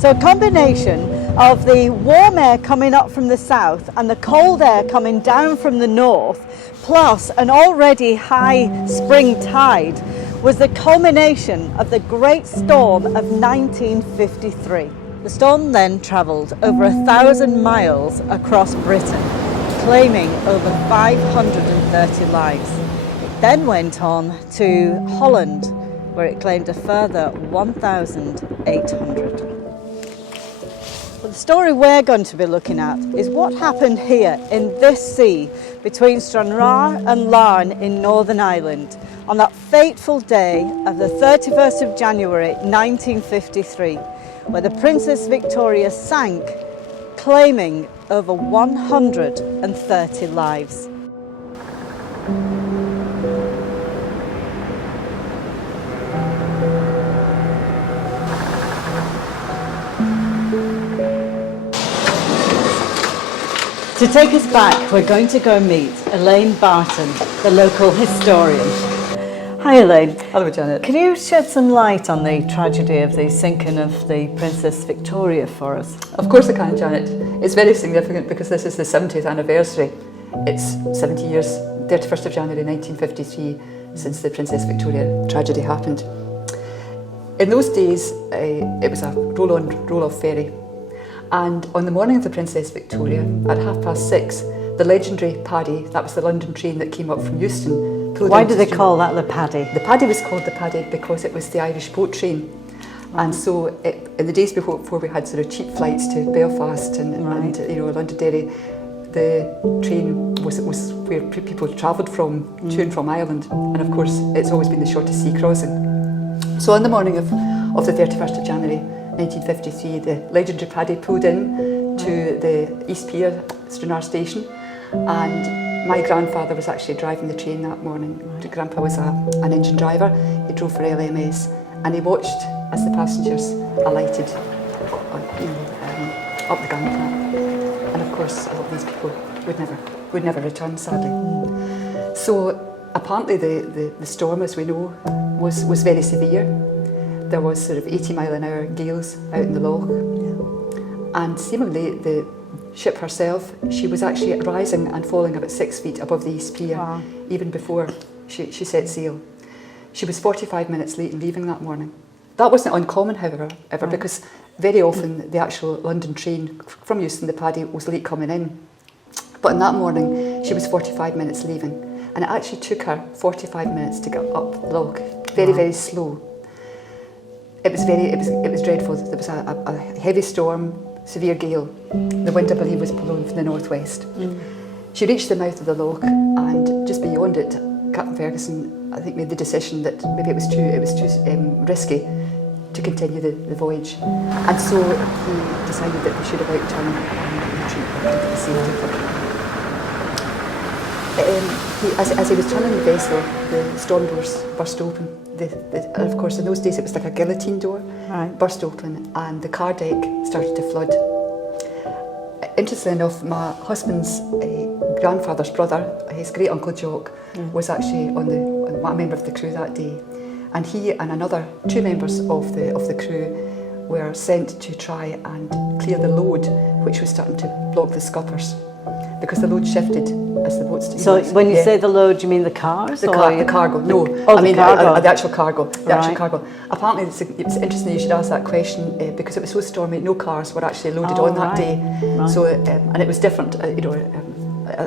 So a combination of the warm air coming up from the south and the cold air coming down from the north, plus an already high spring tide, was the culmination of the Great Storm of 1953. The storm then travelled over 1,000 miles across Britain, claiming over 530 lives. It then went on to Holland, where it claimed a further 1,800. But the story we're going to be looking at is what happened here in this sea between Stranraer and Larne in Northern Ireland on that fateful day of the 31st of January 1953, where the Princess Victoria sank, claiming over 130 lives. To take us back, we're going to go meet Elaine Barton, the local historian. Hi Elaine. Hello Janet. Can you shed some light on the tragedy of the sinking of the Princess Victoria for us? Of course I can, Janet. It's very significant because this is the 70th anniversary. It's 70 years, 31st of January 1953, since the Princess Victoria tragedy happened. In those days, it was a roll-on, roll-off ferry. And on the morning of the Princess Victoria, at 6:30, the legendary Paddy, that was the London train that came up from Euston, pulled Why into do they the call that the Paddy? The Paddy was called the Paddy because it was the Irish boat train. And so in the days before we had sort of cheap flights to Belfast and Londonderry, the train was where people travelled from, to and from Ireland. And of course, it's always been the shortest sea crossing. So on the morning of the 31st of January 1953, the legendary Paddy pulled in to the East Pier, Stranraer station, and my grandfather was actually driving the train that morning. Grandpa was an engine driver. He drove for LMS, and he watched as the passengers alighted up the gangplank. And of course, a lot of these people would never return, sadly. So apparently the storm, as we know, was very severe. There was sort of 80-mile-an-hour gales out in the loch, and seemingly the ship herself, she was actually rising and falling about 6 feet above the East Pier, even before she set sail. She was 45 minutes late in leaving that morning. That wasn't uncommon, however, because very often the actual London train from Euston, the Paddy, was late coming in. But on that morning, she was 45 minutes leaving, and it actually took her 45 minutes to get up the loch, very, very slow. It was dreadful. There was a heavy storm, severe gale. The wind, I believe, was blowing from the northwest. She reached the mouth of the loch, and just beyond it, Captain Ferguson, I think, made the decision that maybe it was too risky to continue the voyage, and so he decided that they should have out-turned and retreat back into the safety of As he was turning the vessel, the storm doors burst open. And of course, in those days, it was like a guillotine door, burst open, and the car deck started to flood. Interestingly enough, my husband's grandfather's brother, his great uncle Jock, was actually a member of the crew that day, and he and another two members of the crew were sent to try and clear the load, which was starting to block the scuppers, because the load shifted as the boats. So when you say the load, you mean the cars? The cargo. No, I mean the actual cargo. The actual cargo. Apparently, it was interesting you should ask that question because it was so stormy. No cars were actually loaded on that day. So and it was different,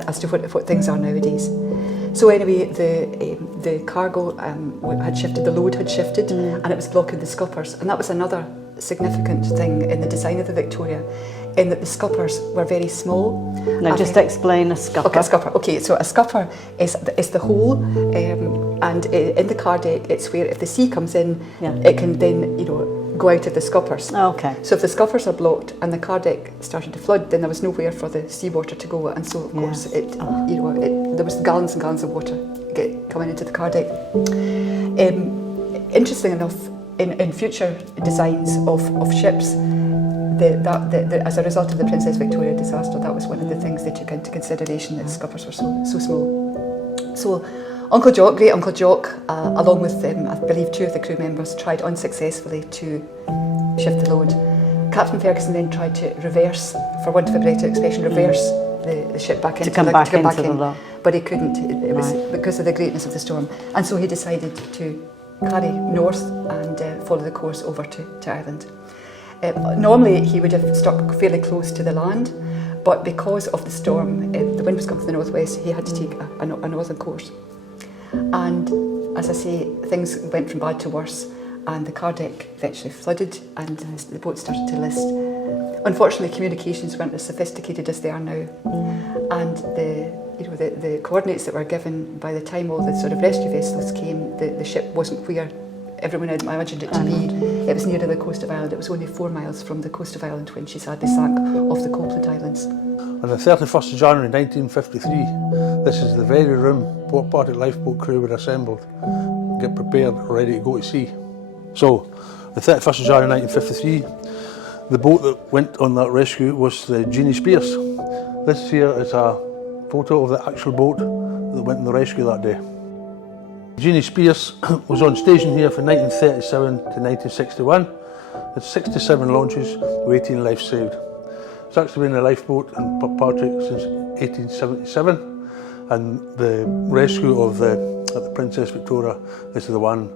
as to what things are nowadays. So anyway, the cargo had shifted. The load had shifted, and it was blocking the scuppers. And that was another significant thing in the design of the Victoria, in that the scuppers were very small. Now just explain a scupper. Okay, a scupper. Okay, so a scupper is the hole, and in the car deck, it's where if the sea comes in, it can then go out of the scuppers. Okay. So if the scuppers are blocked and the car deck started to flood, then there was nowhere for the seawater to go, and so of course there was gallons and gallons of water coming into the car deck. Interesting enough, in future designs of ships, as a result of the Princess Victoria disaster, that was one of the things they took into consideration, that scuppers were so small. So Uncle Jock, great Uncle Jock, along with I believe two of the crew members, tried unsuccessfully to shift the load. Captain Ferguson then tried to reverse, for want of a better expression, reverse the ship back into come back into the lock. but he couldn't. It was because of the greatness of the storm, and so he decided to carry north and follow the course over to Ireland. Normally he would have stuck fairly close to the land, but because of the storm, the wind was coming from the northwest, he had to take a northern course. And as I say, things went from bad to worse, and the car deck eventually flooded and the boat started to list. Unfortunately, communications weren't as sophisticated as they are now, and the coordinates that were given by the time all the sort of rescue vessels came, the ship wasn't where everyone had imagined it to be. It was near the coast of Ireland. It was only 4 miles from the coast of Ireland when she sadly sank off the Copeland Islands. On the 31st of January 1953, this is the very room Port Partick lifeboat crew were assembled, get prepared, ready to go to sea. So, the 31st of January 1953, the boat that went on that rescue was the Jeannie Spears. This here is a photo of the actual boat that went on the rescue that day. Jeannie Spears was on station here from 1937 to 1961. It's 67 launches with 18 lives saved. It's actually been a lifeboat in Port Partick since 1877, and the rescue of the Princess Victoria is the one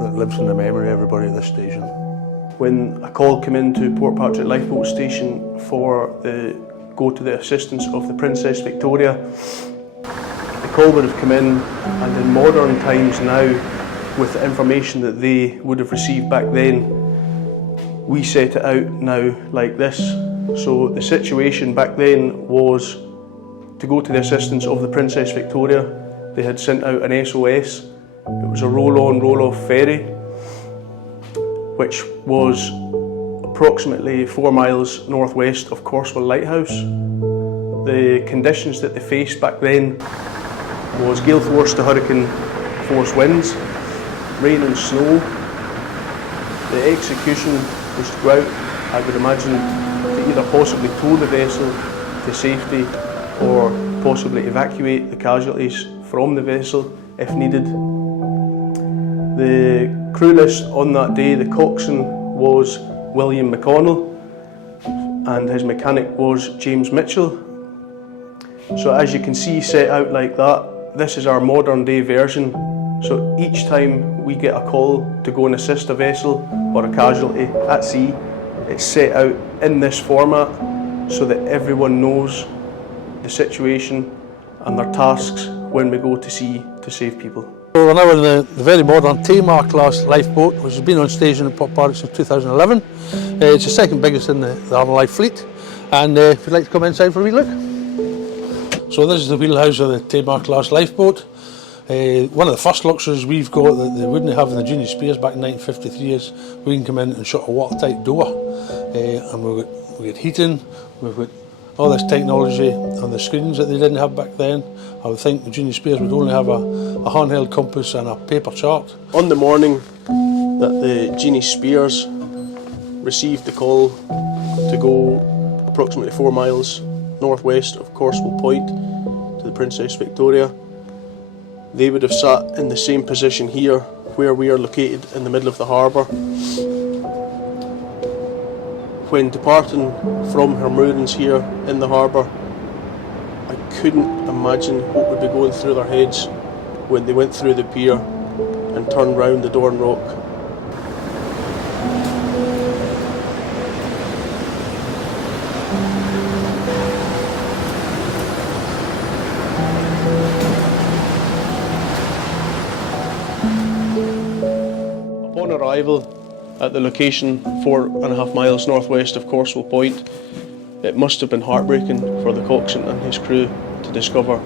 that lives in the memory of everybody at this station. When a call came into Port Partick Lifeboat Station for the go to the assistance of the Princess Victoria, the call would have come in, and in modern times now, with the information that they would have received back then, we set it out now like this. So the situation back then was to go to the assistance of the Princess Victoria. They had sent out an SOS. It was a roll-on, roll-off ferry, which was approximately 4 miles northwest of Corswell Lighthouse. The conditions that they faced back then was gale force to hurricane force winds, rain and snow. The execution was to go out, I would imagine, to either possibly tow the vessel to safety or possibly evacuate the casualties from the vessel if needed. The crew list on that day, the coxswain was William McConnell and his mechanic was James Mitchell. So as you can see set out like that, this is our modern day version. So each time we get a call to go and assist a vessel or a casualty at sea, it's set out in this format so that everyone knows the situation and their tasks when we go to sea to save people. So we're now in the very modern Tamar class lifeboat, which has been on station in Port Partick since 2011. It's the second biggest in the Arnold Life fleet, and if you'd like to come inside for a wee look. So this is the wheelhouse of the Tamar class lifeboat. One of the first luxuries we've got that they wouldn't have in the Jeannie Spears back in 1953 is we can come in and shut a watertight door, and we've got heating, we've got all this technology on the screens that they didn't have back then. I would think the Jeannie Spears would only have a handheld compass and a paper chart. On the morning that the Jeannie Spears received the call to go approximately 4 miles northwest of Corswell Point to the Princess Victoria, they would have sat in the same position here where we are located in the middle of the harbour. When departing from her moorings here in the harbour, I couldn't imagine what would be going through their heads when they went through the pier and turned round the Dorn Rock. Upon arrival at the location 4.5 miles northwest of Corswell Point, it must have been heartbreaking for the coxswain and his crew to discover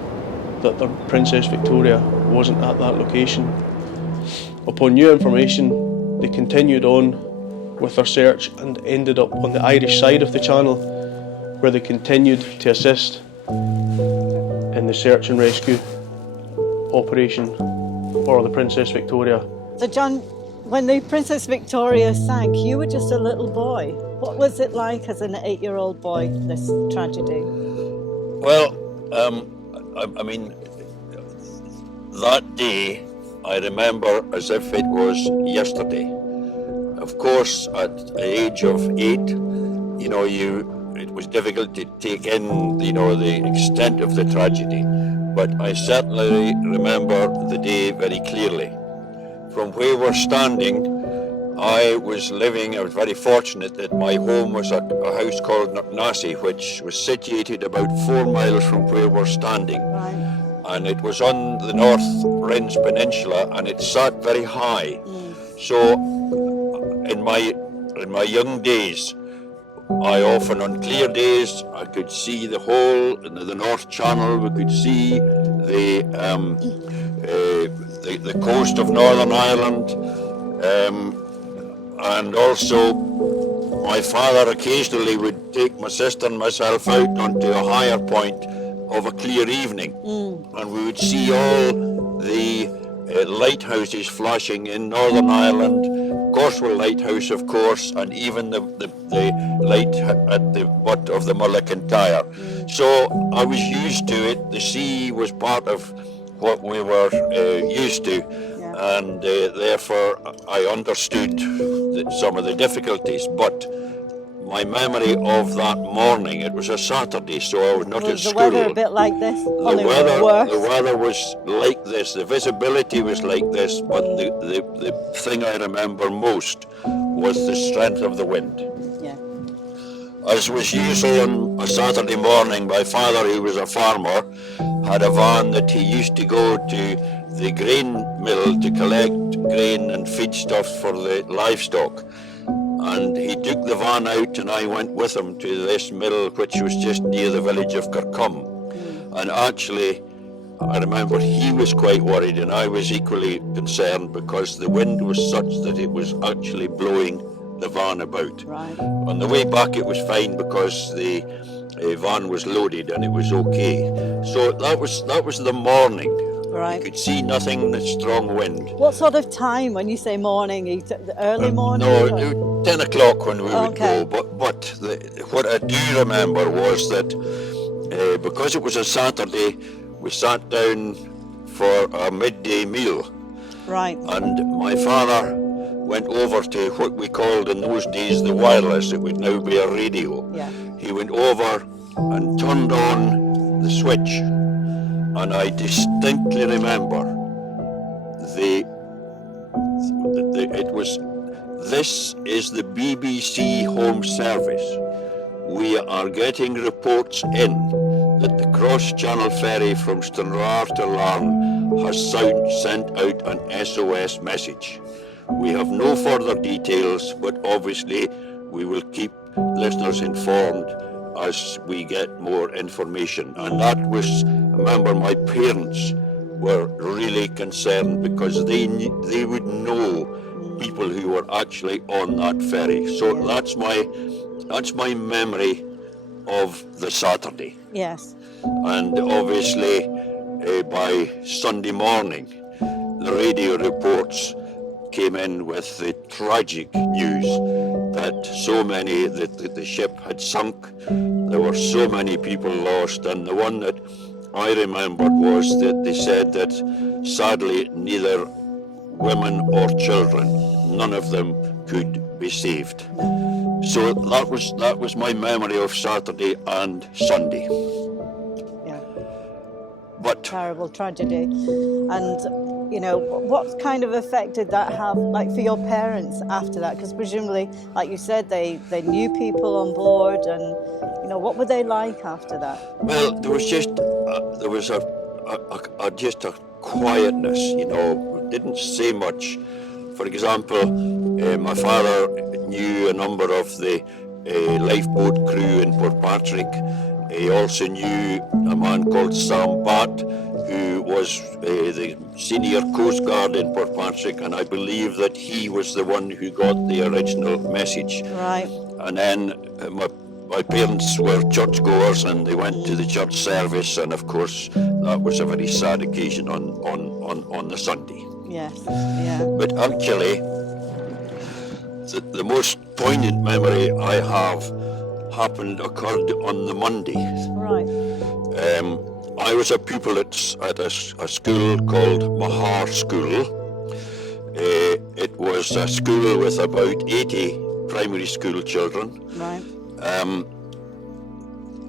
that the Princess Victoria wasn't at that location. Upon new information, they continued on with their search and ended up on the Irish side of the channel, where they continued to assist in the search and rescue operation for the Princess Victoria. So John, when the Princess Victoria sank, you were just a little boy. What was it like as an 8-year-old boy, this tragedy? Well, I mean, that day I remember as if it was yesterday. Of course, at the age of 8, you know, it was difficult to take in, you know, the extent of the tragedy. But I certainly remember the day very clearly. From where we're standing, I was very fortunate that my home was a house called Knocknassy, which was situated about 4 miles from where we're standing. Right. And it was on the North Rens Peninsula, and it sat very high. So in my young days, I often, on clear days, I could see the whole, the North Channel. We could see the coast of Northern Ireland, and also my father occasionally would take my sister and myself out onto a higher point of a clear evening, and we would see all the lighthouses flashing in Northern Ireland, Gorswell Lighthouse, of course, and even the light at the butt of the Mull of Kintyre. So I was used to it. The sea was part of what we were used to, and therefore I understood some of the difficulties. But my memory of that morning, it was a Saturday, so I was not at school. Was the weather a bit like this? The weather was like this, the visibility was like this, but the thing I remember most was the strength of the wind. Yeah. As was usual on a Saturday morning, my father, who was a farmer, had a van that he used to go to the grain mill to collect grain and feedstuffs for the livestock. And he took the van out, and I went with him to this mill, which was just near the village of Kirkham. And actually, I remember he was quite worried, and I was equally concerned, because the wind was such that it was actually blowing the van about. Right. On the way back it was fine, because the van was loaded and it was okay. So that was the morning. Right. You could see nothing, the strong wind. What sort of time when you say morning? The early morning? No, 10 o'clock when we would go. But what I do remember was that because it was a Saturday, we sat down for a midday meal. Right. And my father went over to what we called in those days the wireless. It would now be a radio. Yeah. He went over and turned on the switch. And I distinctly remember it was, "This is the BBC Home Service. We are getting reports in that the cross-channel ferry from Stranraer to Larne has sent out an SOS message. We have no further details, but obviously we will keep listeners informed as we get more information." And that was, I remember my parents were really concerned, because they would know people who were actually on that ferry. So that's my memory of the Saturday. Yes. And obviously by Sunday morning, the radio reports came in with the tragic news that that the ship had sunk. There were so many people lost, and the one that I remembered was that they said that sadly neither women or children, none of them could be saved. So that was my memory of Saturday and Sunday. Yeah. But terrible tragedy. And you know, what kind of effect did that have, like, for your parents after that? Because presumably, like you said, they knew people on board, and you know, what were they like after that? Well, there was just a quietness. You know, didn't say much. For example, my father knew a number of the lifeboat crew in Portpatrick. He also knew a man called Sam Batt, who was the senior Coast Guard in Portpatrick, and I believe that he was the one who got the original message. Right. And then my parents were churchgoers, and they went to the church service, and of course that was a very sad occasion on the Sunday. Yes. Yeah. But actually, the most poignant memory I have occurred on the Monday. Right. I was a pupil at a school called Mahar School. It was a school with about 80 primary school children. Right.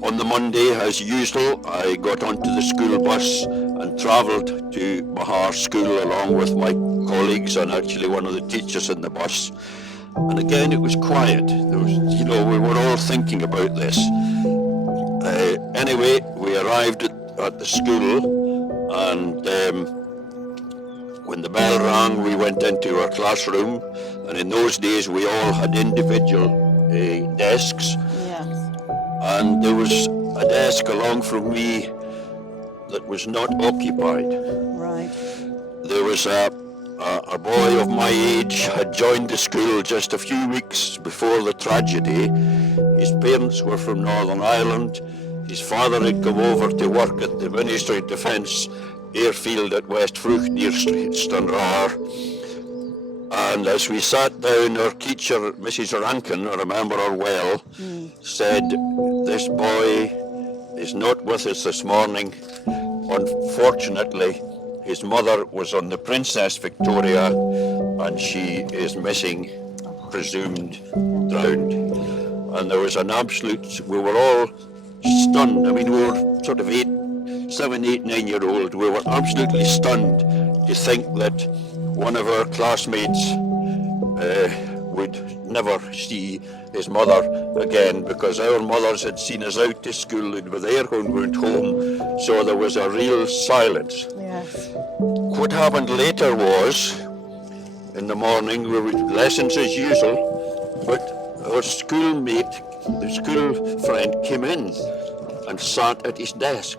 On the Monday, as usual, I got onto the school bus and travelled to Mahar School along with my colleagues and actually one of the teachers in the bus. And again, it was quiet. There was, we were all thinking about this. Anyway, we arrived at the school, and when the bell rang, we went into our classroom. And in those days, we all had individual desks. And there was a desk along from me that was not occupied. Right. There was a boy of my age had joined the school just a few weeks before the tragedy. His parents were from Northern Ireland. His father had come over to work at the Ministry of Defence airfield at West Fruch near Stranraer. And as we sat down, our teacher, Mrs. Rankin, I remember her well, said, "This boy is not with us this morning. Unfortunately, his mother was on the Princess Victoria and she is missing, presumed drowned." And there was an absolute, we were all stunned. I mean, we were sort of 7, 8, 9-year-old. We were absolutely stunned to think that one of our classmates would never see his mother again, because our mothers had seen us out to school and were there when we went home, so there was a real silence. Yes. What happened later was, in the morning, we were lessons as usual, but our schoolmate, the school friend, came in and sat at his desk.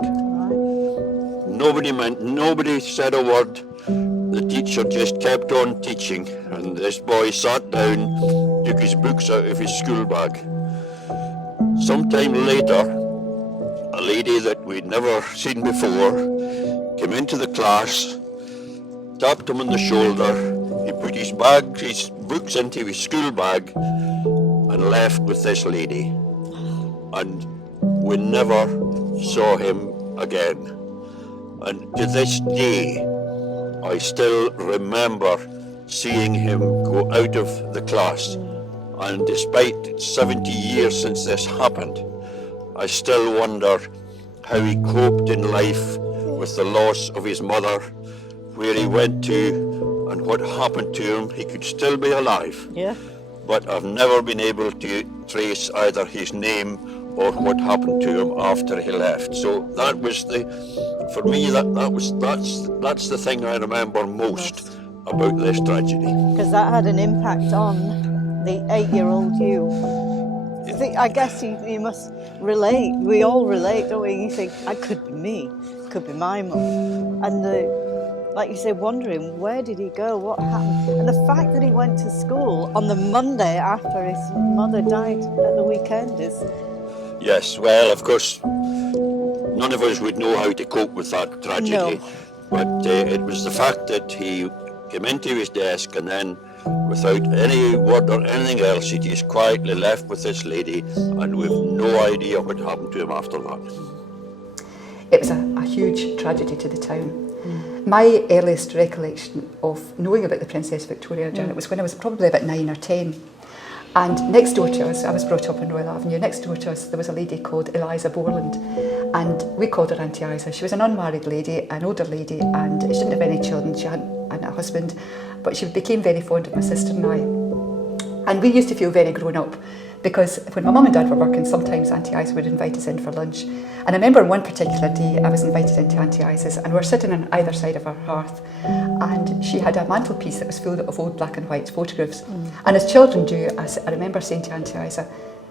Nobody said a word. The teacher just kept on teaching, and this boy sat down, took his books out of his school bag. Sometime later, a lady that we'd never seen before came into the class, tapped him on the shoulder. He put his books into his school bag and left with this lady. And we never saw him again. And to this day, I still remember seeing him go out of the class. And despite 70 years since this happened, I still wonder how he coped in life with the loss of his mother, where he went to and what happened to him. He could still be alive. Yeah. But I've never been able to trace either his name or what happened to him after he left. So that was for me, that's the thing I remember most about this tragedy. Because that had an impact on the 8-year-old you. I guess you must relate. We all relate, don't we? You think, I could be me, could be my mum. And like you say, wondering, where did he go? What happened? And the fact that he went to school on the Monday after his mother died at the weekend is... Yes, well, of course, none of us would know how to cope with that tragedy. No. But it was the fact that he came into his desk and then, without any word or anything else, he just quietly left with this lady, and we've no idea what happened to him after that. It was a huge tragedy to the town. My earliest recollection of knowing about the Princess Victoria journey was when I was probably about 9 or 10. And next door to us, I was brought up on Royal Avenue, next door to us there was a lady called Eliza Borland, and we called her Auntie Isa. She was an unmarried lady, an older lady, and she didn't have any children, she hadn't a husband, but she became very fond of my sister and I. And we used to feel very grown up, because when my mum and dad were working, sometimes Auntie Isa would invite us in for lunch. And I remember on one particular day, I was invited into Auntie Isa's, and we're sitting on either side of her hearth, and she had a mantelpiece that was full of old black and white photographs. And as children do, I remember saying to Auntie Isa,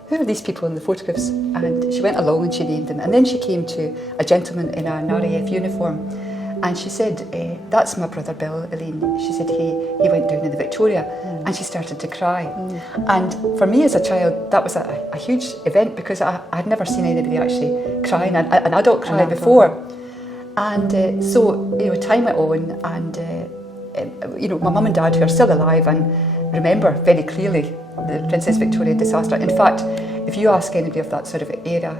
"Who are these people in the photographs?" And she went along and she named them. And then she ccame to a gentleman in an RAF uniform, and she said, "That's my brother Bill, Elaine." She said, he went down in the Victoria. And she started to cry. And for me as a child, that was a huge event, because I had never seen anybody actually crying, an adult cry before. And so, time went on, and my mum and dad, who are still alive and remember very clearly the Princess Victoria disaster. In fact, if you ask anybody of that sort of era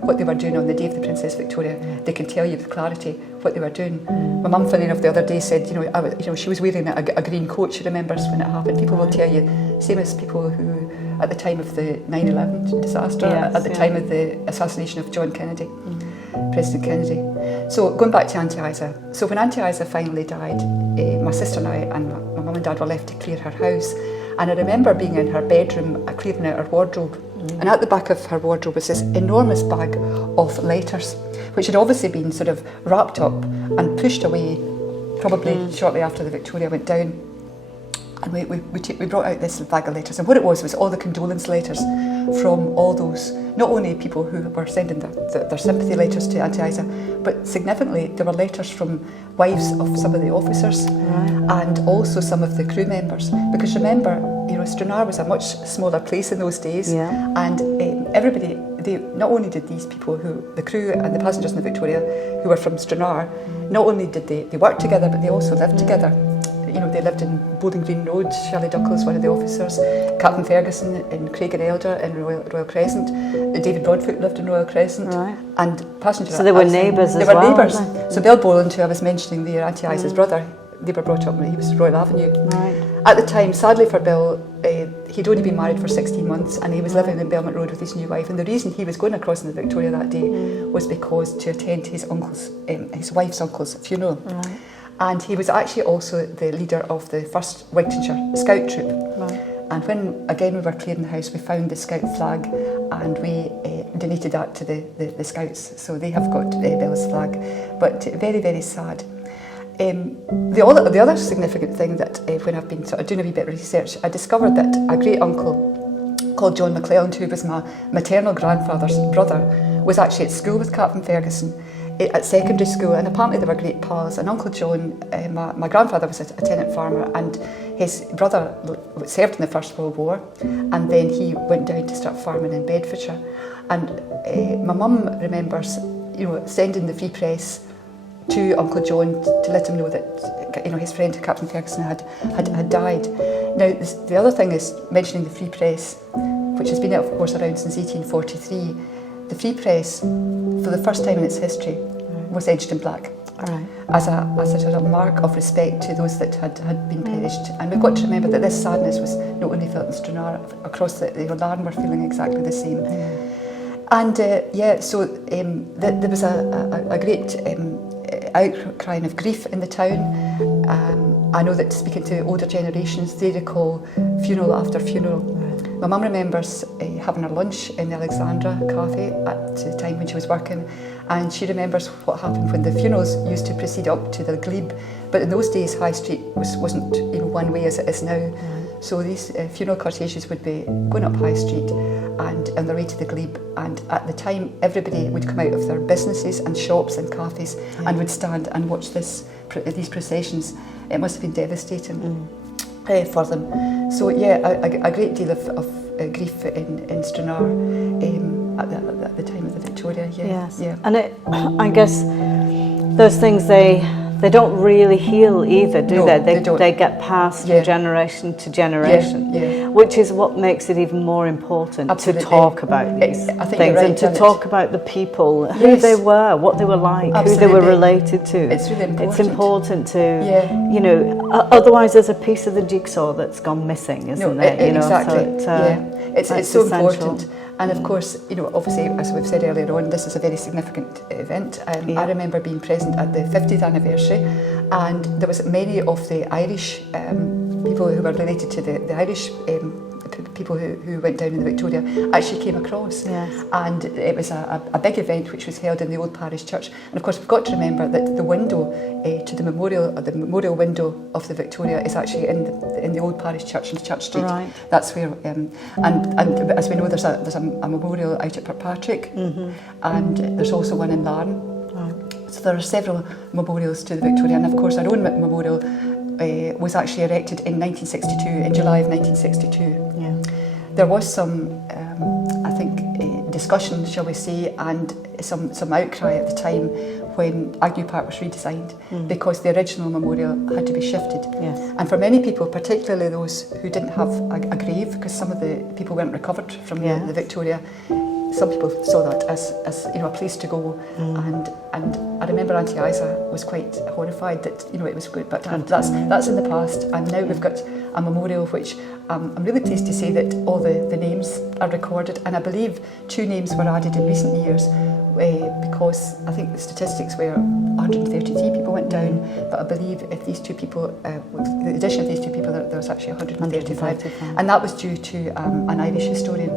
what they were doing on the day of the Princess Victoria, they can tell you with clarity what they were doing. My mum, funny enough, the other day said, she was wearing a green coat, she remembers when it happened. People will tell you, same as people who, at the time of the 9/11 disaster, at the time of the assassination of John Kennedy, President Kennedy. So going back to Auntie Isa, so when Auntie Isa finally died, my sister and I and my mum and dad were left to clear her house, and I remember being in her bedroom clearing out her wardrobe, and at the back of her wardrobe was this enormous bag of letters, which had obviously been sort of wrapped up and pushed away probably shortly after the Victoria went down. And we brought out this bag of letters, and what it was all the condolence letters from all those, not only people who were sending their sympathy letters to Auntie Isa, but significantly there were letters from wives of some of the officers and also some of the crew members. Because remember, Stranraer was a much smaller place in those days, and everybody, not only did these people, the crew and the passengers in the Victoria who were from Stranraer, not only did they work together, but they also lived together. They lived in Bowling Green Road. Shelley Duckles, one of the officers, Captain Ferguson in Craig and Elder in Royal Crescent, David Broadfoot lived in Royal Crescent, and passengers. So they were neighbours as well. They were neighbours. So Bill Boland, who I was mentioning there, Auntie Isa's brother, they were brought up when he was Royal Avenue. At the time, sadly for Bill, he'd only been married for 16 months, and he was living in Belmont Road with his new wife. And the reason he was going across in the Victoria that day was because to attend his wife's uncle's funeral. And he was actually also the leader of the 1st Wigtonshire Scout Troop. And when, again, we were clearing the house, we found the Scout flag, and we donated that to the Scouts. So they have got Bill's flag. But very, very sad. The other significant thing that when I've been sort of doing a wee bit of research, I discovered that a great uncle called John McClelland, who was my maternal grandfather's brother, was actually at school with Captain Ferguson at secondary school, and apparently they were great pals. And Uncle John, my grandfather was a tenant farmer, and his brother served in the First World War, and then he went down to start farming in Bedfordshire. And my mum remembers, sending the Free Press to Uncle John to let him know that his friend Captain Ferguson had died. Now the other thing is mentioning the Free Press, which has been of course around since 1843. The Free Press, for the first time in its history, was edged in black, as a sort of mark of respect to those that had been perished. And we've got to remember that this sadness was not only felt in Stranraer, across the Larne were feeling exactly the same. And so there was a great outcrying of grief in the town. I know that speaking to older generations, they recall funeral after funeral. My mum remembers having her lunch in the Alexandra cafe at the time when she was working, and she remembers what happened when the funerals used to proceed up to the glebe. But in those days, High Street wasn't one way as it is now. So these funeral cortèges would be going up High Street and on their way to the glebe. And at the time, everybody would come out of their businesses and shops and cafes and would stand and watch these processions. It must have been devastating for them. So a great deal of grief in Stranraer at the time of the Victoria. And I guess those things they don't really heal either, do they? They get passed from generation to generation, which is what makes it even more important to talk about these things and to talk about the people, who they were, what they were like, who they were related to. It's really important. It's important to, otherwise there's a piece of the jigsaw that's gone missing, isn't there? Exactly. So it's so important. And of course, obviously, as we've said earlier on, this is a very significant event. I remember being present at the 50th anniversary, and there was many of the Irish people who were related to the Irish people who went down in the Victoria actually came across. And it was a big event which was held in the old parish church. And of course, we've got to remember that the window to the memorial window of the Victoria is actually in the old parish church in Church Street. That's where, and as we know, there's a memorial out at Kirkpatrick, and there's also one in Larne. So there are several memorials to the Victoria, and of course our own memorial was actually erected in 1962, in July of 1962. There was some, I think, discussion, shall we say, and some outcry at the time when Agnew Park was redesigned, because the original memorial had to be shifted. Yes. And for many people, particularly those who didn't have a grave, because some of the people weren't recovered from the Victoria, some people saw that as a place to go, and I remember Auntie Isa was quite horrified that it was good, but that's in the past, and now we've got a memorial which I'm really pleased to say that all the names are recorded, and I believe 2 names were added in recent years because I think the statistics were 133 people went down, but I believe if these 2 people, with the addition of these 2 people, there was actually 135, and that was due to an Irish historian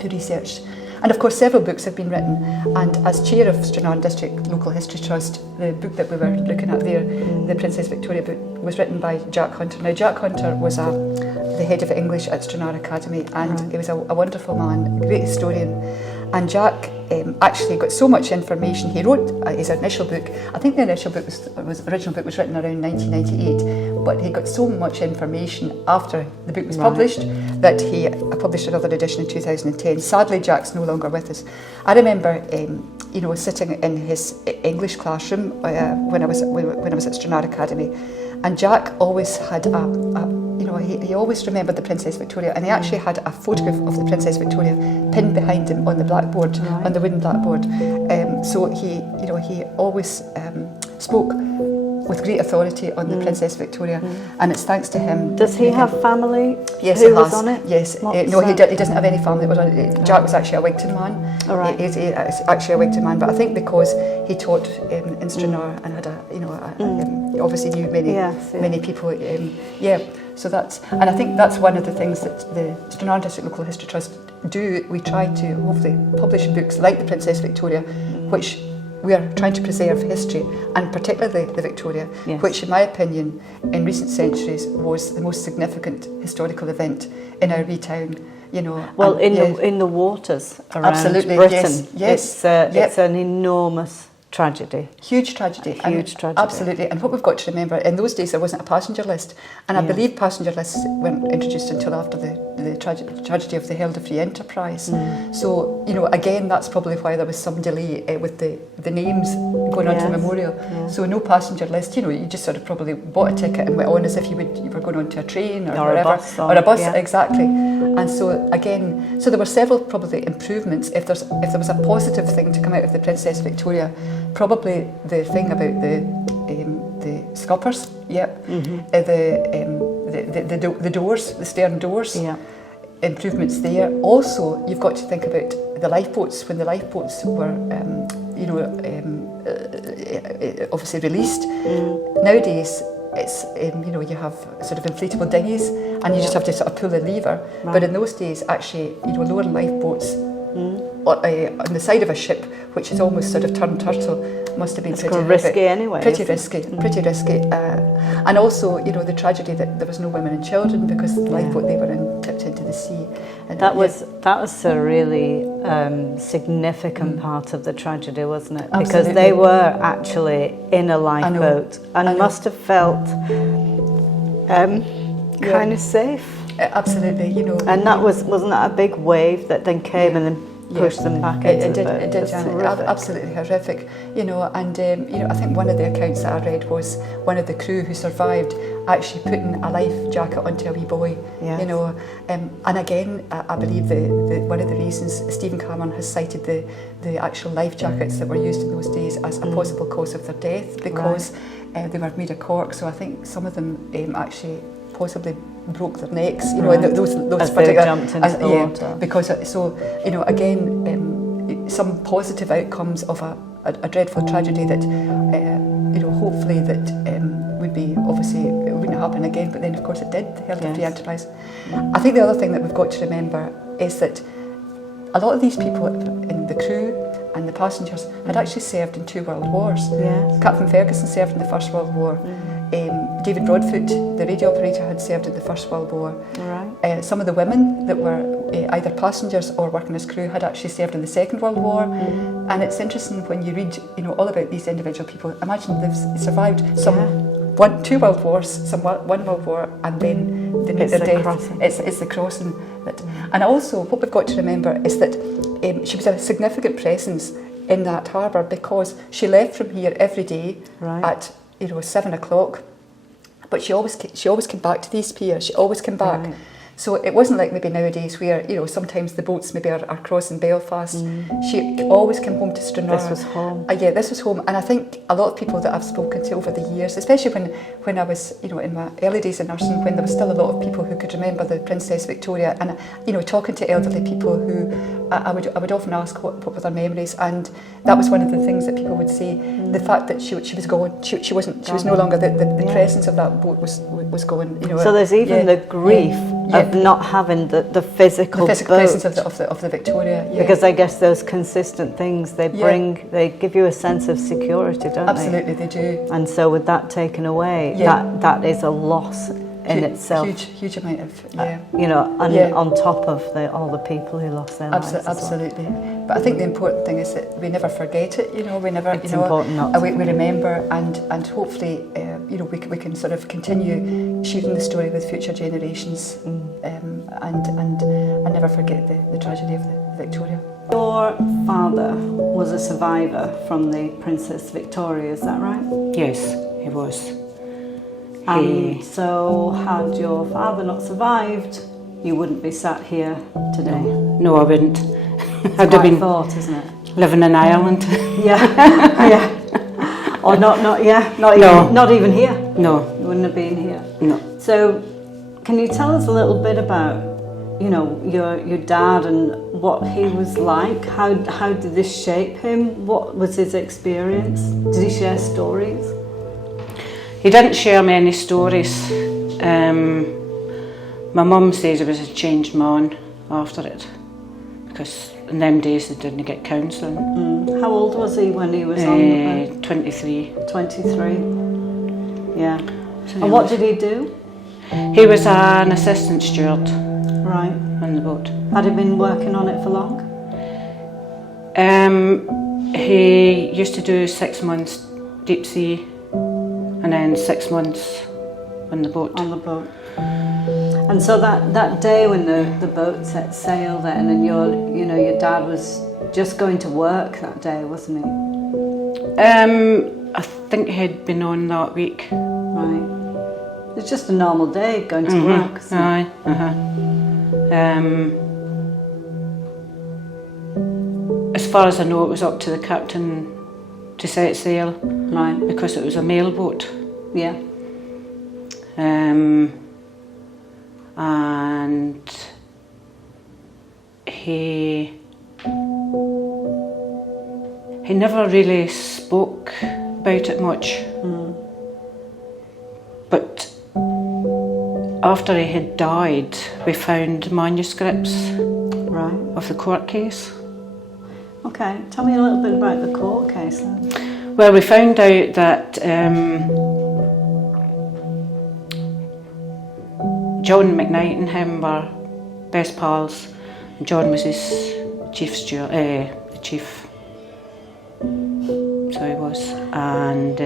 who researched. And of course several books have been written, and as chair of Stranraer District Local History Trust, the book that we were looking at there, the Princess Victoria book, was written by Jack Hunter. Now Jack Hunter was the head of English at Stranraer Academy, and he was a wonderful man, a great historian. And Jack actually got so much information. He wrote his initial book. I think the initial book original book was written around 1998, but he got so much information after the book was published that he published another edition in 2010. Sadly, Jack's no longer with us. I remember, sitting in his English classroom when I was at Stranraer Academy, and Jack always had he always remembered the Princess Victoria, and he actually had a photograph of the Princess Victoria pinned behind him on the blackboard, on the wooden blackboard. So he always spoke with great authority on the Princess Victoria, and it's thanks to him. Does he have family? Yes, who he was has. on it? Yes, no, he doesn't have any family that was on it. Jack was actually a Wigton man. All right. He's actually a Wigton man, but I think because he taught in Stranraer and had obviously knew many people. So that's, and I think that's one of the things that the Stranraer District Local History Trust do. We try to hopefully publish books like the Princess Victoria, which we are trying to preserve history, and particularly the Victoria, which in my opinion in recent centuries was the most significant historical event in our wee town. Well, in the waters around absolutely, Britain, yes. It's an enormous tragedy. Huge tragedy. Tragedy. Absolutely. And what we've got to remember, in those days there wasn't a passenger list. And I believe passenger lists weren't introduced until after the tragedy of the Herald of Free Enterprise. So, again, that's probably why there was some delay with the names going onto the memorial. So no passenger list, you just sort of probably bought a ticket and went on as if you were going onto a train or whatever. Or a bus, exactly. And so, again, there were several probably improvements. If there was a positive thing to come out of the Princess Victoria, probably the thing about the scuppers, the doors, the stern doors, improvements there. Also, you've got to think about the lifeboats. When the lifeboats were, obviously released. Nowadays, it's you have sort of inflatable dinghies, and you just have to sort of pull the lever. But in those days, actually, lowering lifeboats on the side of a ship, which is almost sort of turned turtle, must have been pretty risky anyway. Pretty risky. And also, the tragedy that there was no women and children because the lifeboat they were in tipped into the sea. And that was a really significant part of the tragedy, wasn't it? Absolutely. Because they were actually in a lifeboat and must have felt kind of safe. Absolutely, And that wasn't that a big wave that then came and then pushed them back into the boat? It did, absolutely horrific. And I think one of the accounts that I read was one of the crew who survived actually putting a life jacket onto a wee boy. And again, I believe one of the reasons Stephen Cameron has cited the actual life jackets that were used in those days as a possible cause of their death because they were made of cork. So I think some of them actually possibly broke their necks, those as particular they jumped into the water. Because again, some positive outcomes of a dreadful tragedy that hopefully that would be obviously it wouldn't happen again. But then of course it did. The Herald of Free Enterprise. I think the other thing that we've got to remember is that a lot of these people in the crew and the passengers had actually served in 2 world wars. Captain Ferguson served in the First World War. David Broadfoot, the radio operator, had served in the First World War. Some of the women that were either passengers or working as crew had actually served in the Second World War. And it's interesting when you read, all about these individual people. Imagine they've survived some 2 world wars, some 1 world war, and then their death. It's the crossing. And also, what we've got to remember is that she was a significant presence in that harbour, because she left from here every day at 7 o'clock. But she always came back to these piers. She always came back. Right. So it wasn't like maybe nowadays where, sometimes the boats maybe are crossing Belfast. She always came home to Stranraer. This was home. Yeah, this was home. And I think a lot of people that I've spoken to over the years, especially when I was, in my early days in nursing, when there was still a lot of people who could remember the Princess Victoria, and, talking to elderly people who I would often ask what were their memories, and that was one of the things that people would say, the fact that she was gone, she was no longer, the presence of that boat was gone. So there's even the grief of not having the physical boat. presence of the Victoria. Yeah. Because I guess those consistent things they bring, they give you a sense of security, don't Absolutely, they do. And so with that taken away, that is a loss in itself. Huge amount of, on top of all the people who lost their lives. Absolutely. But I think the important thing is that we never forget it. We never. It's important not to. We remember, and hopefully, we can sort of continue sharing the story with future generations, and never forget the tragedy of the Victoria. Your father was a survivor from the Princess Victoria, is that right? Yes, he was. So had your father not survived, you wouldn't be sat here today. No, I wouldn't. It's I'd have been thought, isn't it? Living in Ireland. Yeah. Or not even here. No. You wouldn't have been here. No. So, can you tell us a little bit about, your dad and what he was like? How did this shape him? What was his experience? Did he share stories? He didn't share many stories. My mum says he was a changed man after it, because in them days they didn't get counselling. How old was he when he was on the boat? 23. 23. Yeah. So And what did he do? He was an assistant steward. Right. On the boat. Had he been working on it for long? He used to do 6 months deep sea, and then 6 months on the boat. On the boat. And so that day when the boat set sail then, and your dad was just going to work that day, wasn't he? I think he'd been on that week. Right. It's just a normal day going to work. Isn't it? As far as I know, it was up to the captain to set sail. Right. Because it was a mail boat. Yeah. And he never really spoke about it much. But after he had died, we found manuscripts of the court case. Okay, tell me a little bit about the court case then. Well, we found out that John McKnight and him were best pals. John was his chief steward, the chief, so he was. And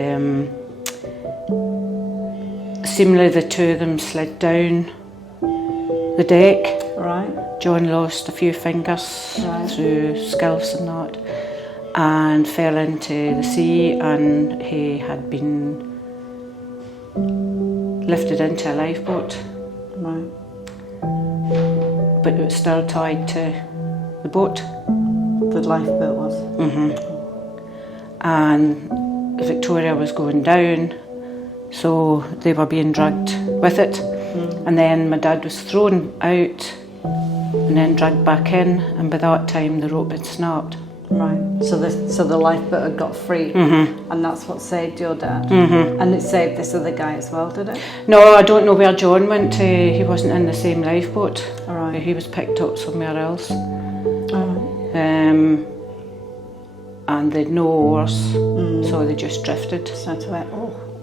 seemingly the two of them slid down the deck. Right. John lost a few fingers through scalps and that, and fell into the sea, and he had been lifted into a lifeboat. Right. But it was still tied to the boat. The lifeboat was? And Victoria was going down, so they were being dragged with it. And then my dad was thrown out and then dragged back in, and by that time the rope had snapped. Right, so the lifeboat had got free, and that's what saved your dad. And it saved this other guy as well, did it? No, I don't know where John went to. He wasn't in the same lifeboat. Right. He was picked up somewhere else. Right. And they'd no oars, so they just drifted.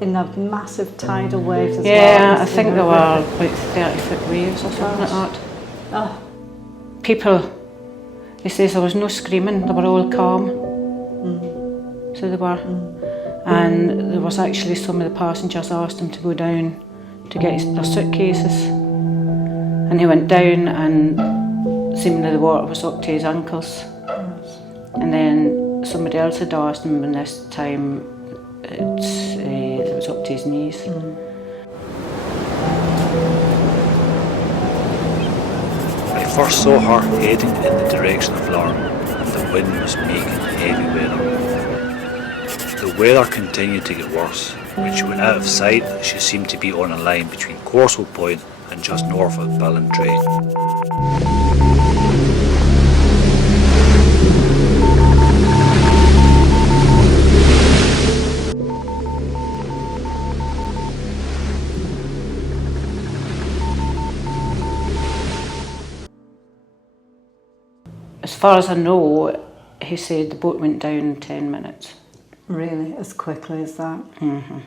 In the massive tidal waves as well. Yeah, I think there were about 30-foot waves or something like that. Oh. People, he says there was no screaming, they were all calm. So they were. And there was actually some of the passengers asked him to go down to get their suitcases. And he went down, and seemingly the water was up to his ankles. And then somebody else had asked him, and this time it was up to his knees. I first saw her heading in the direction of Larne, and the wind was making heavy weather. The weather continued to get worse. When she went out of sight, she seemed to be on a line between Corswell Point and just north of Ballantrae. As far as I know, he said the boat went down in 10 minutes. Really, as quickly as that? Mm-hmm.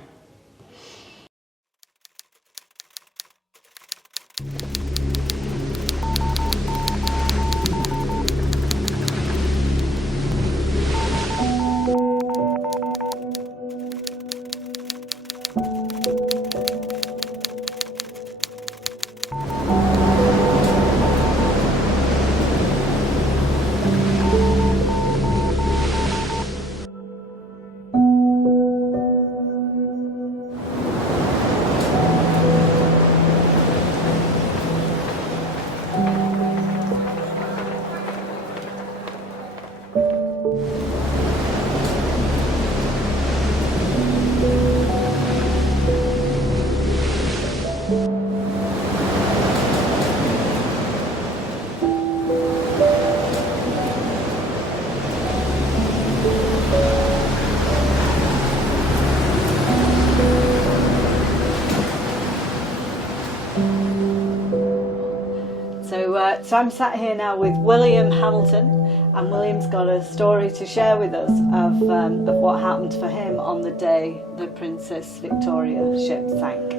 So I'm sat here now with William Hamilton, and William's got a story to share with us of what happened for him on the day the Princess Victoria ship sank.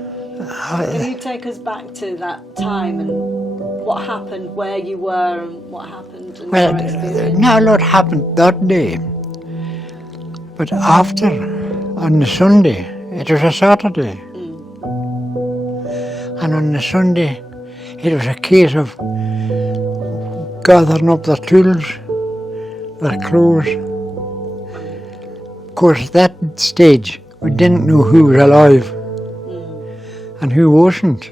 Can you take us back to that time and what happened, where you were and what happened? And Well, your experience? not a lot happened that day, but after, on the Sunday, it was a Saturday, and on the Sunday it was a case of gathering up their tools, their clothes. Of course, at that stage we didn't know who was alive and who wasn't,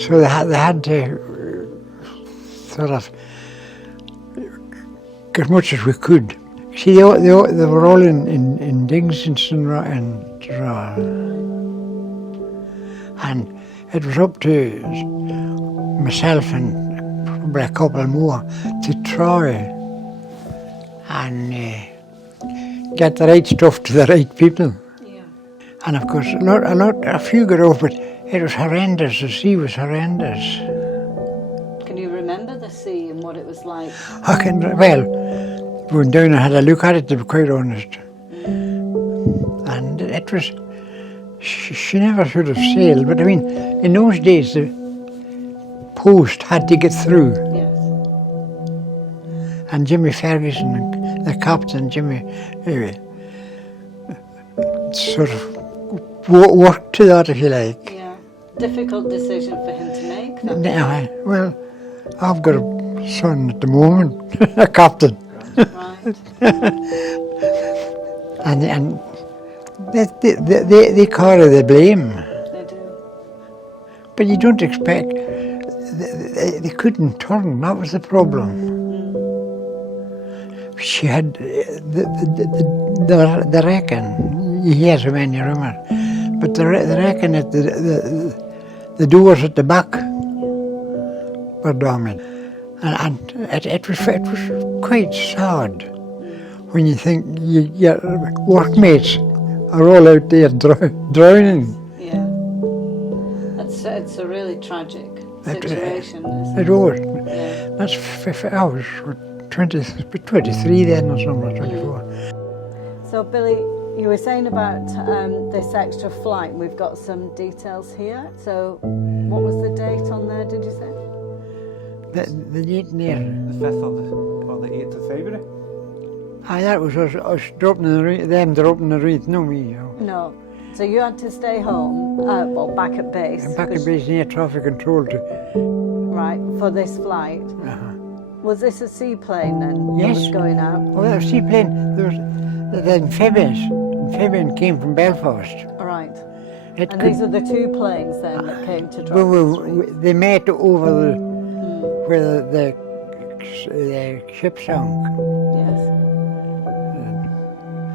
so they had to sort of get as much as we could. See, they were all in digs in Stranraer, and it was up to myself and probably a couple more to try and get the right stuff to the right people. Yeah. And of course, a few got off, but it was horrendous. The sea was horrendous. Can you remember the sea and what it was like? Well, we went down and had a look at it, to be quite honest. And it was, she never should have sailed, but I mean, in those days the post had to get through. Yes. And Jimmy Ferguson, the captain, Jimmy, anyway, sort of worked to that, if you like. Yeah. Difficult decision for him to make. That. Well, I've got a son at the moment, a captain. Right. and they carry the blame. They do. But you don't expect, they couldn't turn, that was the problem. She had the wrecking, you hear so many rumours, but the wrecking at the doors at the back were damaged. And it was quite sad when you think your workmates are all out there drowning. Yeah. It's a really tragic situation, isn't It it? was. Yeah. That's I was 23 then or something, 24. So Billy, you were saying about this extra flight. We've got some details here. So what was the date on there, did you say? The date near. The 5th or the 8th of February? That was us dropping the wreath, them dropping the wreath, no me. No. So you had to stay home, well, back at base. And back at base near traffic control Right, for this flight. Was this a seaplane then? Yes. That was going out? Oh, that was seaplane. There was the amphibians. Amphibian came from Belfast. All right. It And could- these are the two planes then that came to drop they met over where the ship sunk. Yes.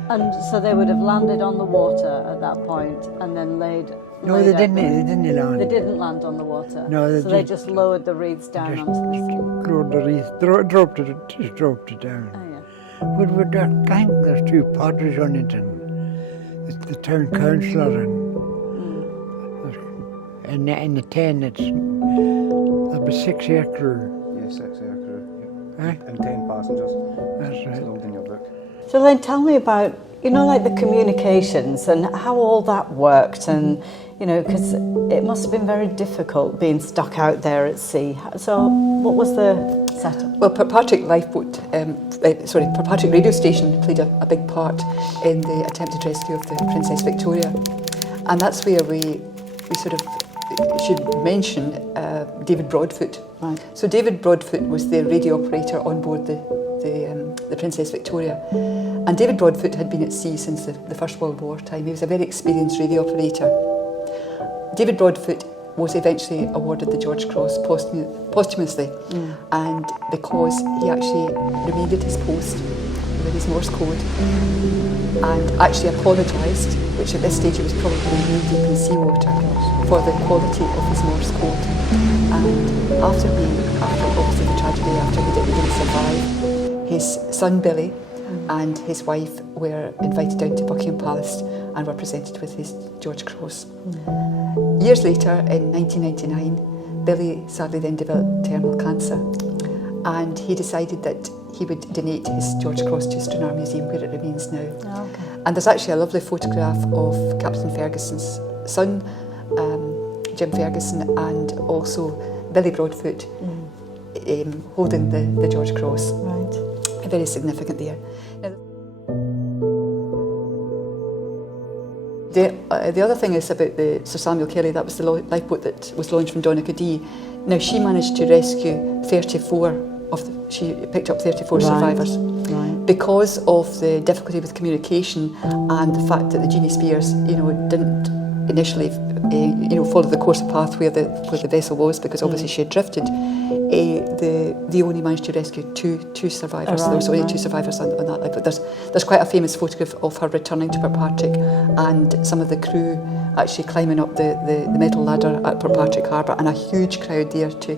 And so they would have landed on the water at that point and then laid. No, laid they out didn't. the- They didn't land. They didn't land on the water. No, they so they just- just lowered the reeds down Just onto the sea. Rode the reef, dropped it down. Oh yeah. But with that gang, there's two padres on it, and the town councillor, and in the 10, there'll be 6 aircrew. Yeah, 6 aircrew. Eh? And 10 passengers. That's It's right. logged in your book. So then tell me about, like the communications and how all that worked and, because it must have been very difficult being stuck out there at sea. So what was the setup? Well, Kirkpatrick Lifeboat, Kirkpatrick radio station played a big part in the attempted rescue of the Princess Victoria. And that's where we sort of should mention David Broadfoot. Right. So David Broadfoot was the radio operator on board the Princess Victoria. And David Broadfoot had been at sea since the First World War time. He was a very experienced radio operator. David Broadfoot was eventually awarded the George Cross posthumously, and because he actually remained at his post with his Morse code and actually apologised, which at this stage he was probably knee deep in seawater, for the quality of his Morse code. And after obviously the tragedy, after he didn't survive, his son Billy and his wife were invited down to Buckingham Palace and were presented with his George Cross. Years later, in 1999, Billy sadly then developed terminal cancer, and he decided that he would donate his George Cross to Stranraer Museum, where it remains now. Oh, okay. And there's actually a lovely photograph of Captain Ferguson's son, Jim Ferguson, and also Billy Broadfoot holding the George Cross. Right. Very significant there. Now, the other thing is about the Sir Samuel Kelly. That was the lifeboat that was launched from Donaghadee. Now she managed to rescue 34 she picked up 34 survivors. Right. Because of the difficulty with communication and the fact that the Jeannie Spears, didn't initially, follow the course of path where the vessel was, because obviously she had drifted. They only managed to rescue two survivors. There was only 2 survivors on that lifeboat. There's quite a famous photograph of her returning to Kirkpatrick and some of the crew actually climbing up the metal ladder at Kirkpatrick Harbour, and a huge crowd there to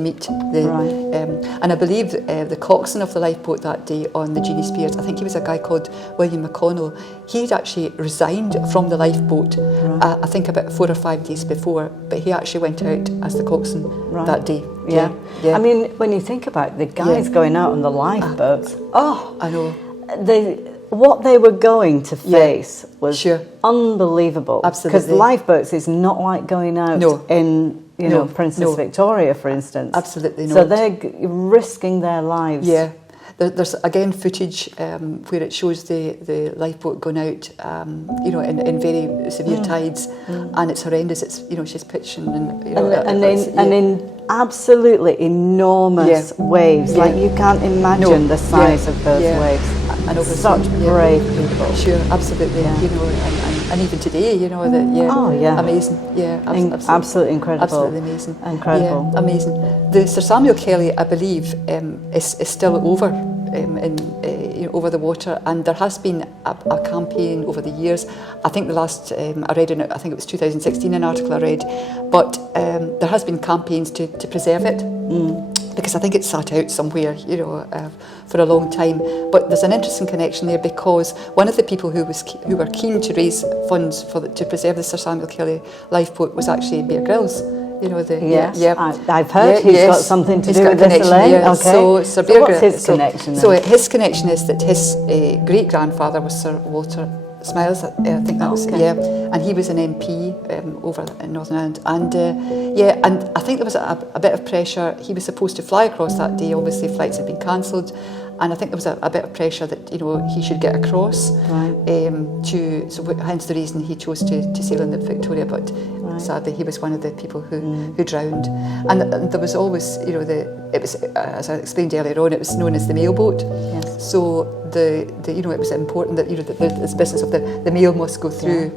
meet and I believe the coxswain of the lifeboat that day on the Jeannie Spears, I think he was a guy called William McConnell. He had actually resigned from the lifeboat, I think about 4 or 5 days before, but he actually went out as the coxswain that day. Yeah. Yeah. I mean, when you think about it, the guys going out on the lifeboats, I know. What they were going to face was unbelievable. Absolutely. Because lifeboats is not like going out in, Princess Victoria, for instance. Absolutely not. So they're risking their lives. Yeah. There's again footage where it shows the lifeboat going out, in very severe tides, and it's horrendous. It's she's pitching and in absolutely enormous waves. Like you can't imagine the size of those waves. And over such brave people. Sure, absolutely. And even today, amazing. Yeah, absolutely incredible. Absolutely amazing. Incredible. Yeah, amazing. The Sir Samuel Kelly, I believe, is still over over the water, and there has been a campaign over the years. I think the last I read in it, I think it was 2016, an article I read, but there has been campaigns to preserve it. Because I think it sat out somewhere, for a long time. But there's an interesting connection there, because one of the people who were keen to raise funds to preserve the Sir Samuel Kelly lifeboat was actually Bear Grylls. I've heard he's got something to do with this, Elaine. Yeah. Okay. So what's his connection? So his connection is that his great grandfather was Sir Walter Smiles, I think that was, Okay. yeah. And he was an MP over in Northern Ireland. And yeah, and I think there was a bit of pressure. He was supposed to fly across that day. Obviously, flights had been cancelled. And I think there was a bit of pressure that, you know, he should get across. Right. So hence the reason he chose to sail in the Victoria. But sadly, he was one of the people who drowned. And there was always, you know, it was, as I explained earlier on, it was known as the mail boat. Yes. So you know, it was important that, you know, this business of the mail must go through.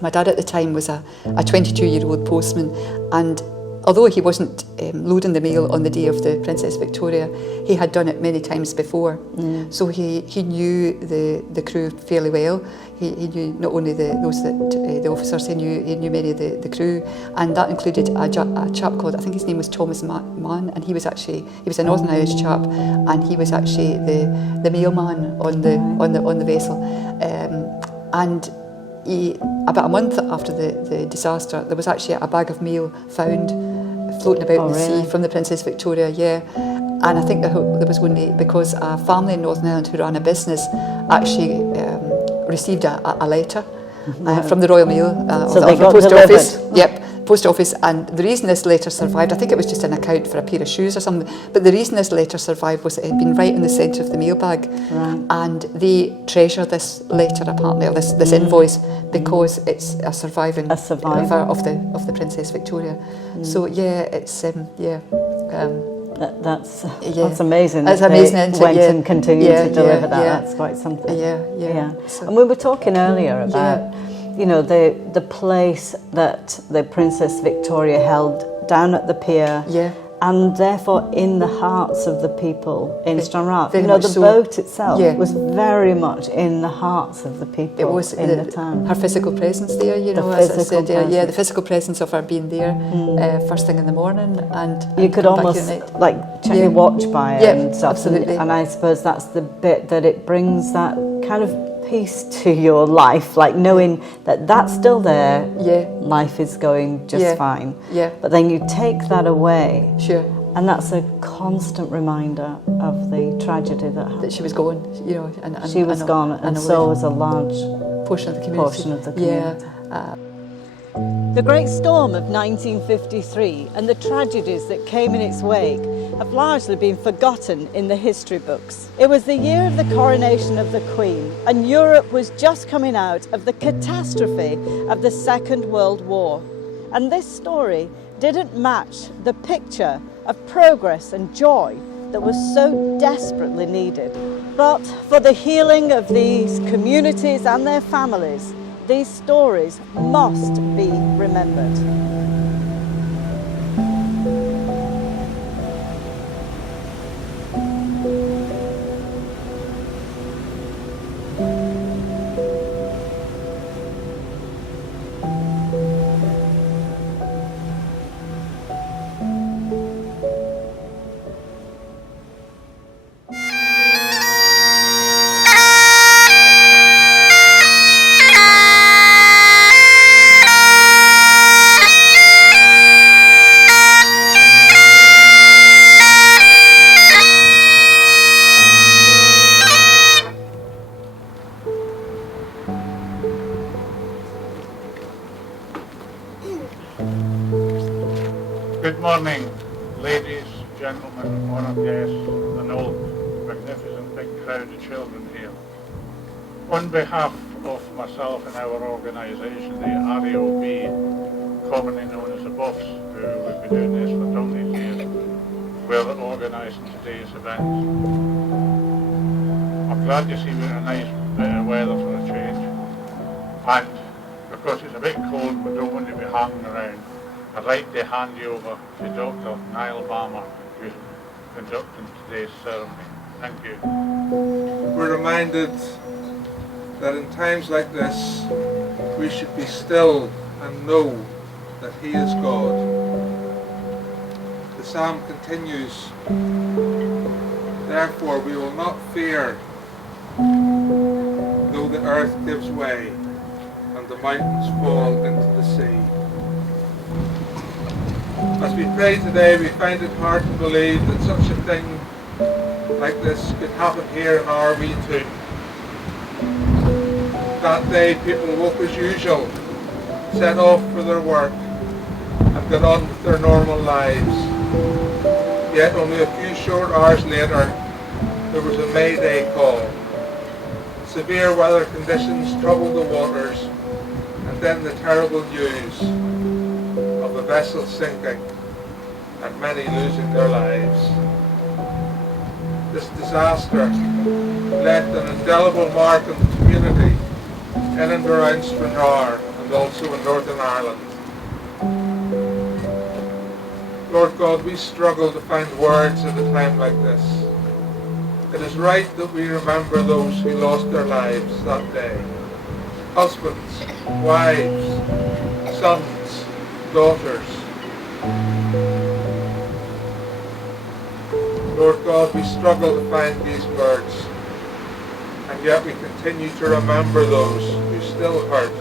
My dad at the time was a 22-year-old postman, and although he wasn't loading the mail on the day of the Princess Victoria, he had done it many times before. So he knew the crew fairly well. He knew not only the officers, he knew many of the crew, and that included a chap called, I think his name was Thomas Mann, and he was a Northern Irish chap, and he was actually the mailman on the vessel. And about a month after the disaster, there was actually a bag of mail found floating about in the sea from the Princess Victoria, and I think there was only because a family in Northern Ireland who ran a business actually received a letter from the Royal Mail So they of the got post delivered. office. Yep, post office. And the reason this letter survived, I think it was just an account for a pair of shoes or something, but the reason this letter survived was it had been right in the centre of the mailbag, and they treasure this letter apparently, or this invoice, because it's a survivor of the Princess Victoria. So yeah, it's That's amazing. That's that amazing. They went and continued to deliver that. That's quite something. Yeah. So, and we were talking earlier about, you know, the place that the Princess Victoria held down at the pier. And therefore in the hearts of the people in Stranraer. You know, the boat itself was very much in the hearts of the people it was in the town. Her physical presence there, you know, as I said, the physical presence of her being there first thing in the morning, and you could almost like check your watch by it and stuff. Absolutely. And I suppose that's the bit that it brings that kind of peace to your life, like knowing that that's still there. Life is going just fine. But then you take that away. And that's a constant reminder of the tragedy that happened. That she was gone, you know, and she was gone, and so was a large portion of the community. The Great Storm of 1953 and the tragedies that came in its wake have largely been forgotten in the history books. It was the year of the coronation of the Queen, and Europe was just coming out of the catastrophe of the Second World War. And this story didn't match the picture of progress and joy that was so desperately needed. But for the healing of these communities and their families, these stories must be remembered. Good morning, ladies, gentlemen, honoured guests, and all magnificent big crowd of children here. On behalf of myself and our organisation, the RAOB, commonly known as the Buffs, who we've been doing this for donkeys years, we're organising today's event. I'm glad to see we're in a nice bit of weather for a change, and because it's a bit cold, we don't want to be hanging around. I'd like to hand you over to Dr. Niall Balmer, who's conducting today's ceremony. Thank you. We're reminded that in times like this, we should be still and know that He is God. The psalm continues, therefore we will not fear, though the earth gives way and the mountains fall into the sea. As we pray today, we find it hard to believe that such a thing like this could happen here in our wee town. That day people woke as usual, set off for their work and got on with their normal lives. Yet only a few short hours later there was a May Day call. Severe weather conditions troubled the waters, and then the terrible news of a vessel sinking and many losing their lives. This disaster left an indelible mark in the community in and around Stranraer and also in Northern Ireland. Lord God, we struggle to find words at a time like this. It is right that we remember those who lost their lives that day. Husbands, wives, sons, daughters. Lord God, we struggle to find these words, and yet we continue to remember those who still hurt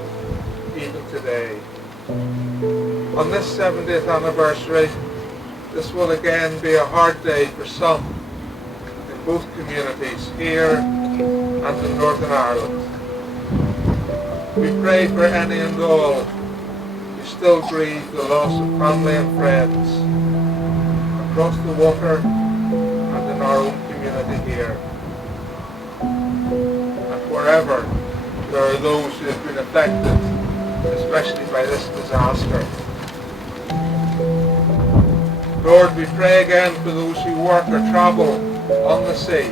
even today. On this 70th anniversary, this will again be a hard day for some in both communities, here and in Northern Ireland. We pray for any and all who still grieve the loss of family and friends across the water and in our own community here. And wherever there are those who have been affected, especially by this disaster. Lord, we pray again for those who work or travel on the sea,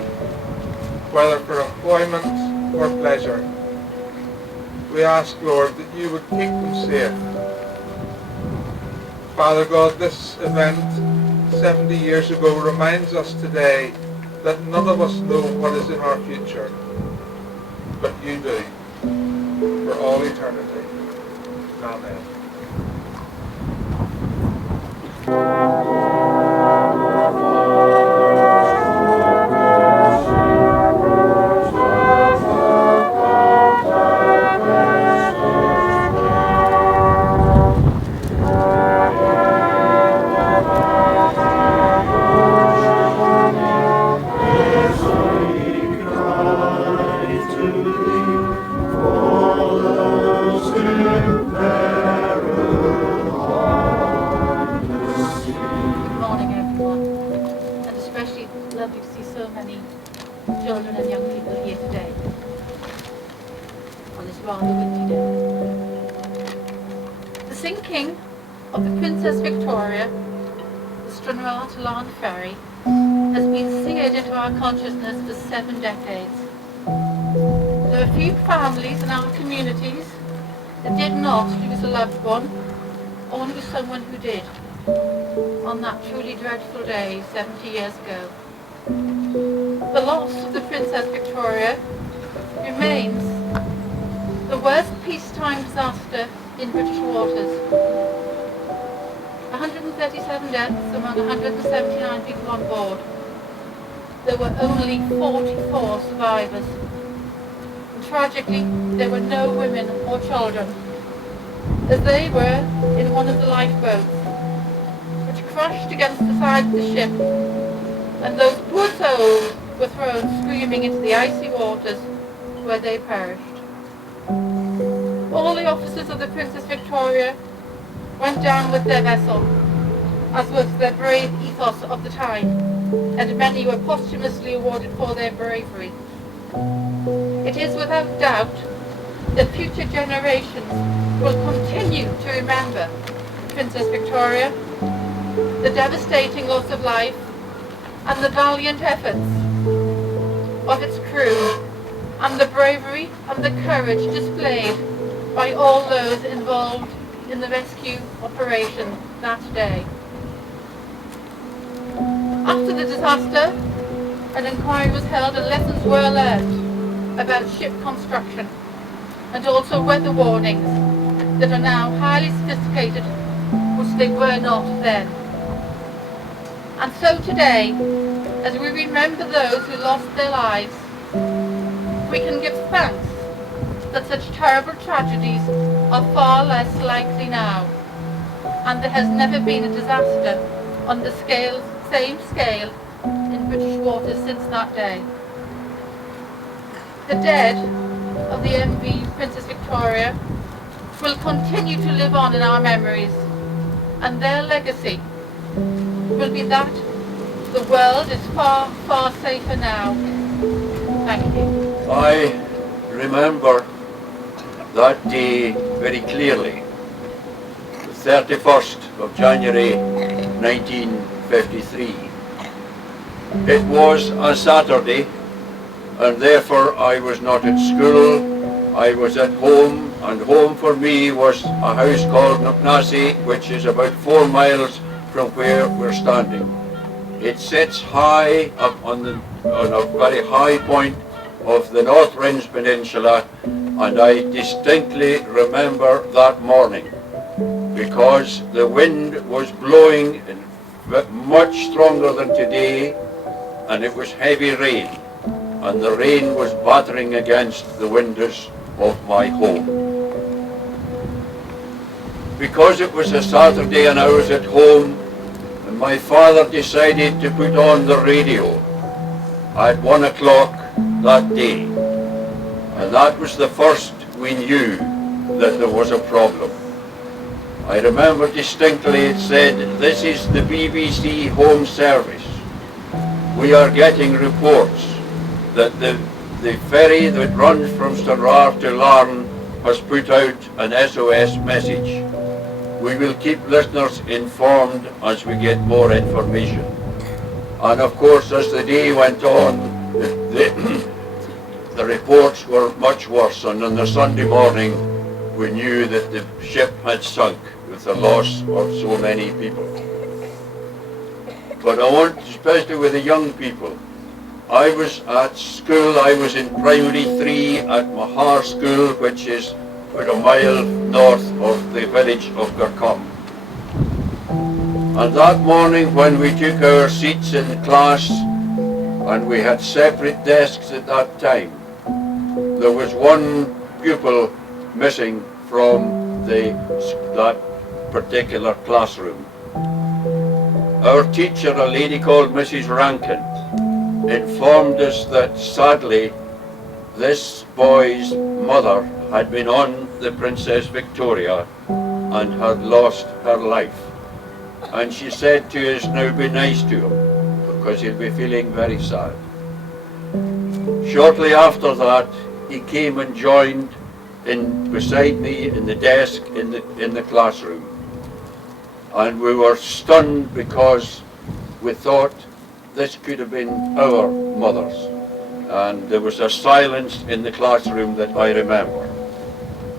whether for employment or pleasure. We ask, Lord, that you would keep them safe. Father God, this event 70 years ago reminds us today that none of us know what is in our future, but you do, for all eternity. Amen. Children and young people here today on this rather windy day. The sinking of the Princess Victoria, the Stranraer to Larne ferry, has been seared into our consciousness for 7 decades. There are few families in our communities that did not lose a loved one, or knew someone who did, on that truly dreadful day 70 years ago. The loss of the Princess Victoria remains the worst peacetime disaster in British waters. 137 deaths among 179 people on board. There were only 44 survivors. And tragically, there were no women or children, as they were in one of the lifeboats, which crashed against the side of the ship, and those poor souls were thrown screaming into the icy waters where they perished. All the officers of the Princess Victoria went down with their vessel, as was their brave ethos of the time, and many were posthumously awarded for their bravery. It is without doubt that future generations will continue to remember Princess Victoria, the devastating loss of life, and the valiant efforts of its crew, and the bravery and the courage displayed by all those involved in the rescue operation that day. After the disaster, an inquiry was held and lessons were learned about ship construction and also weather warnings that are now highly sophisticated, which they were not then. And so today, as we remember those who lost their lives, we can give thanks that such terrible tragedies are far less likely now, and there has never been a disaster on the same scale in British waters since that day. The dead of the MV Princess Victoria will continue to live on in our memories, and their legacy will be that the world is far, far safer now. Thank you. I remember that day very clearly, the 31st of January 1953. It was a Saturday, and therefore I was not at school. I was at home, and home for me was a house called Knocknassy, which is about 4 miles from where we're standing. It sits high up on a very high point of the North Rins Peninsula, and I distinctly remember that morning because the wind was blowing much stronger than today, and it was heavy rain, and the rain was battering against the windows of my home. Because it was a Saturday and I was at home, and my father decided to put on the radio at 1 o'clock that day, and that was the first we knew that there was a problem. I remember distinctly it said, "This is the BBC Home Service. We are getting reports that the ferry that runs from Stranraer to Larne has put out an SOS message. We will keep listeners informed as we get more information." And of course, as the day went on, the reports were much worse, and on the Sunday morning we knew that the ship had sunk with the loss of so many people. But I want, especially with the young people, I was at school, I was in primary 3 at Mahar School, which is about a mile north of the village of Garcombe. And that morning when we took our seats in class, and we had separate desks at that time, there was one pupil missing from that particular classroom. Our teacher, a lady called Mrs. Rankin, informed us that sadly this boy's mother had been on the Princess Victoria and had lost her life. And she said to us, "Now be nice to him, because he'll be feeling very sad." Shortly after that, he came and joined beside me in the desk in the classroom. And we were stunned because we thought this could have been our mothers. And there was a silence in the classroom that I remember.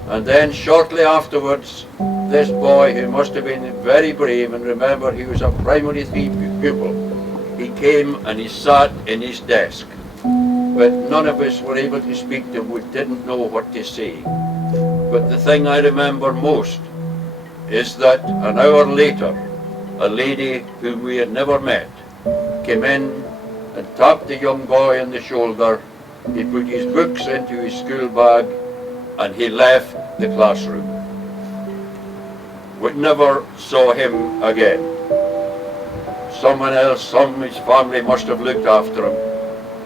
And then shortly afterwards, this boy, who must have been very brave, and remember he was a primary 3 pupil, he came and he sat in his desk. But none of us were able to speak to him, we didn't know what to say. But the thing I remember most is that an hour later, a lady whom we had never met came in and tapped the young boy on the shoulder. He put his books into his school bag and he left the classroom. We never saw him again. Someone else, his family must have looked after him.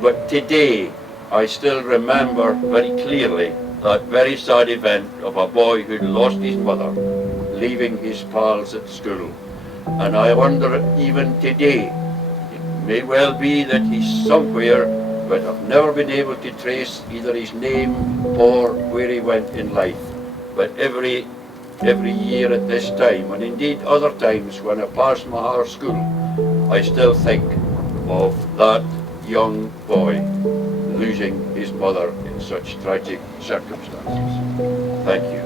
But today, I still remember very clearly that very sad event of a boy who'd lost his mother, leaving his pals at school. And I wonder, even today, it may well be that he's somewhere, but I've never been able to trace either his name or where he went in life. But every year at this time, and indeed other times when I pass Mahar School, I still think of that young boy losing his mother in such tragic circumstances. Thank you.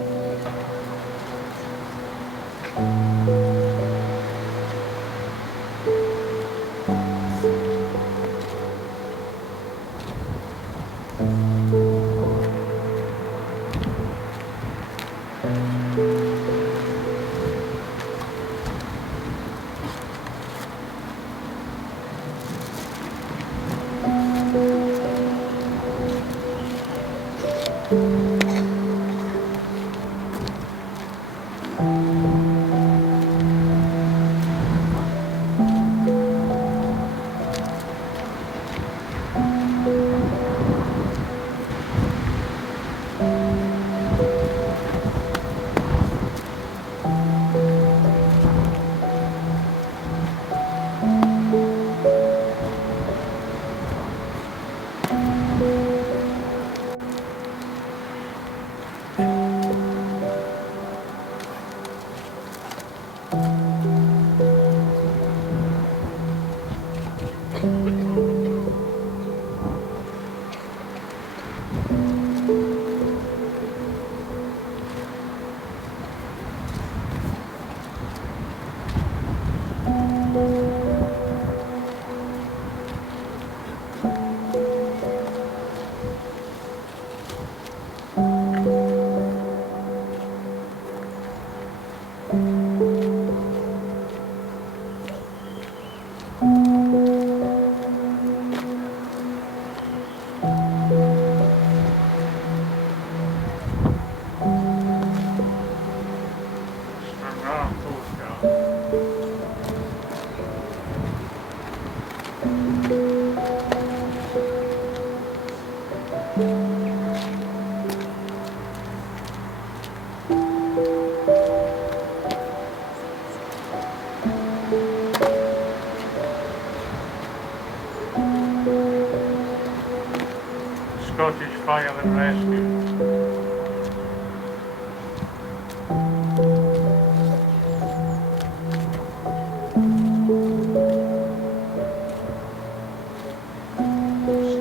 Scottish Fire and Rescue.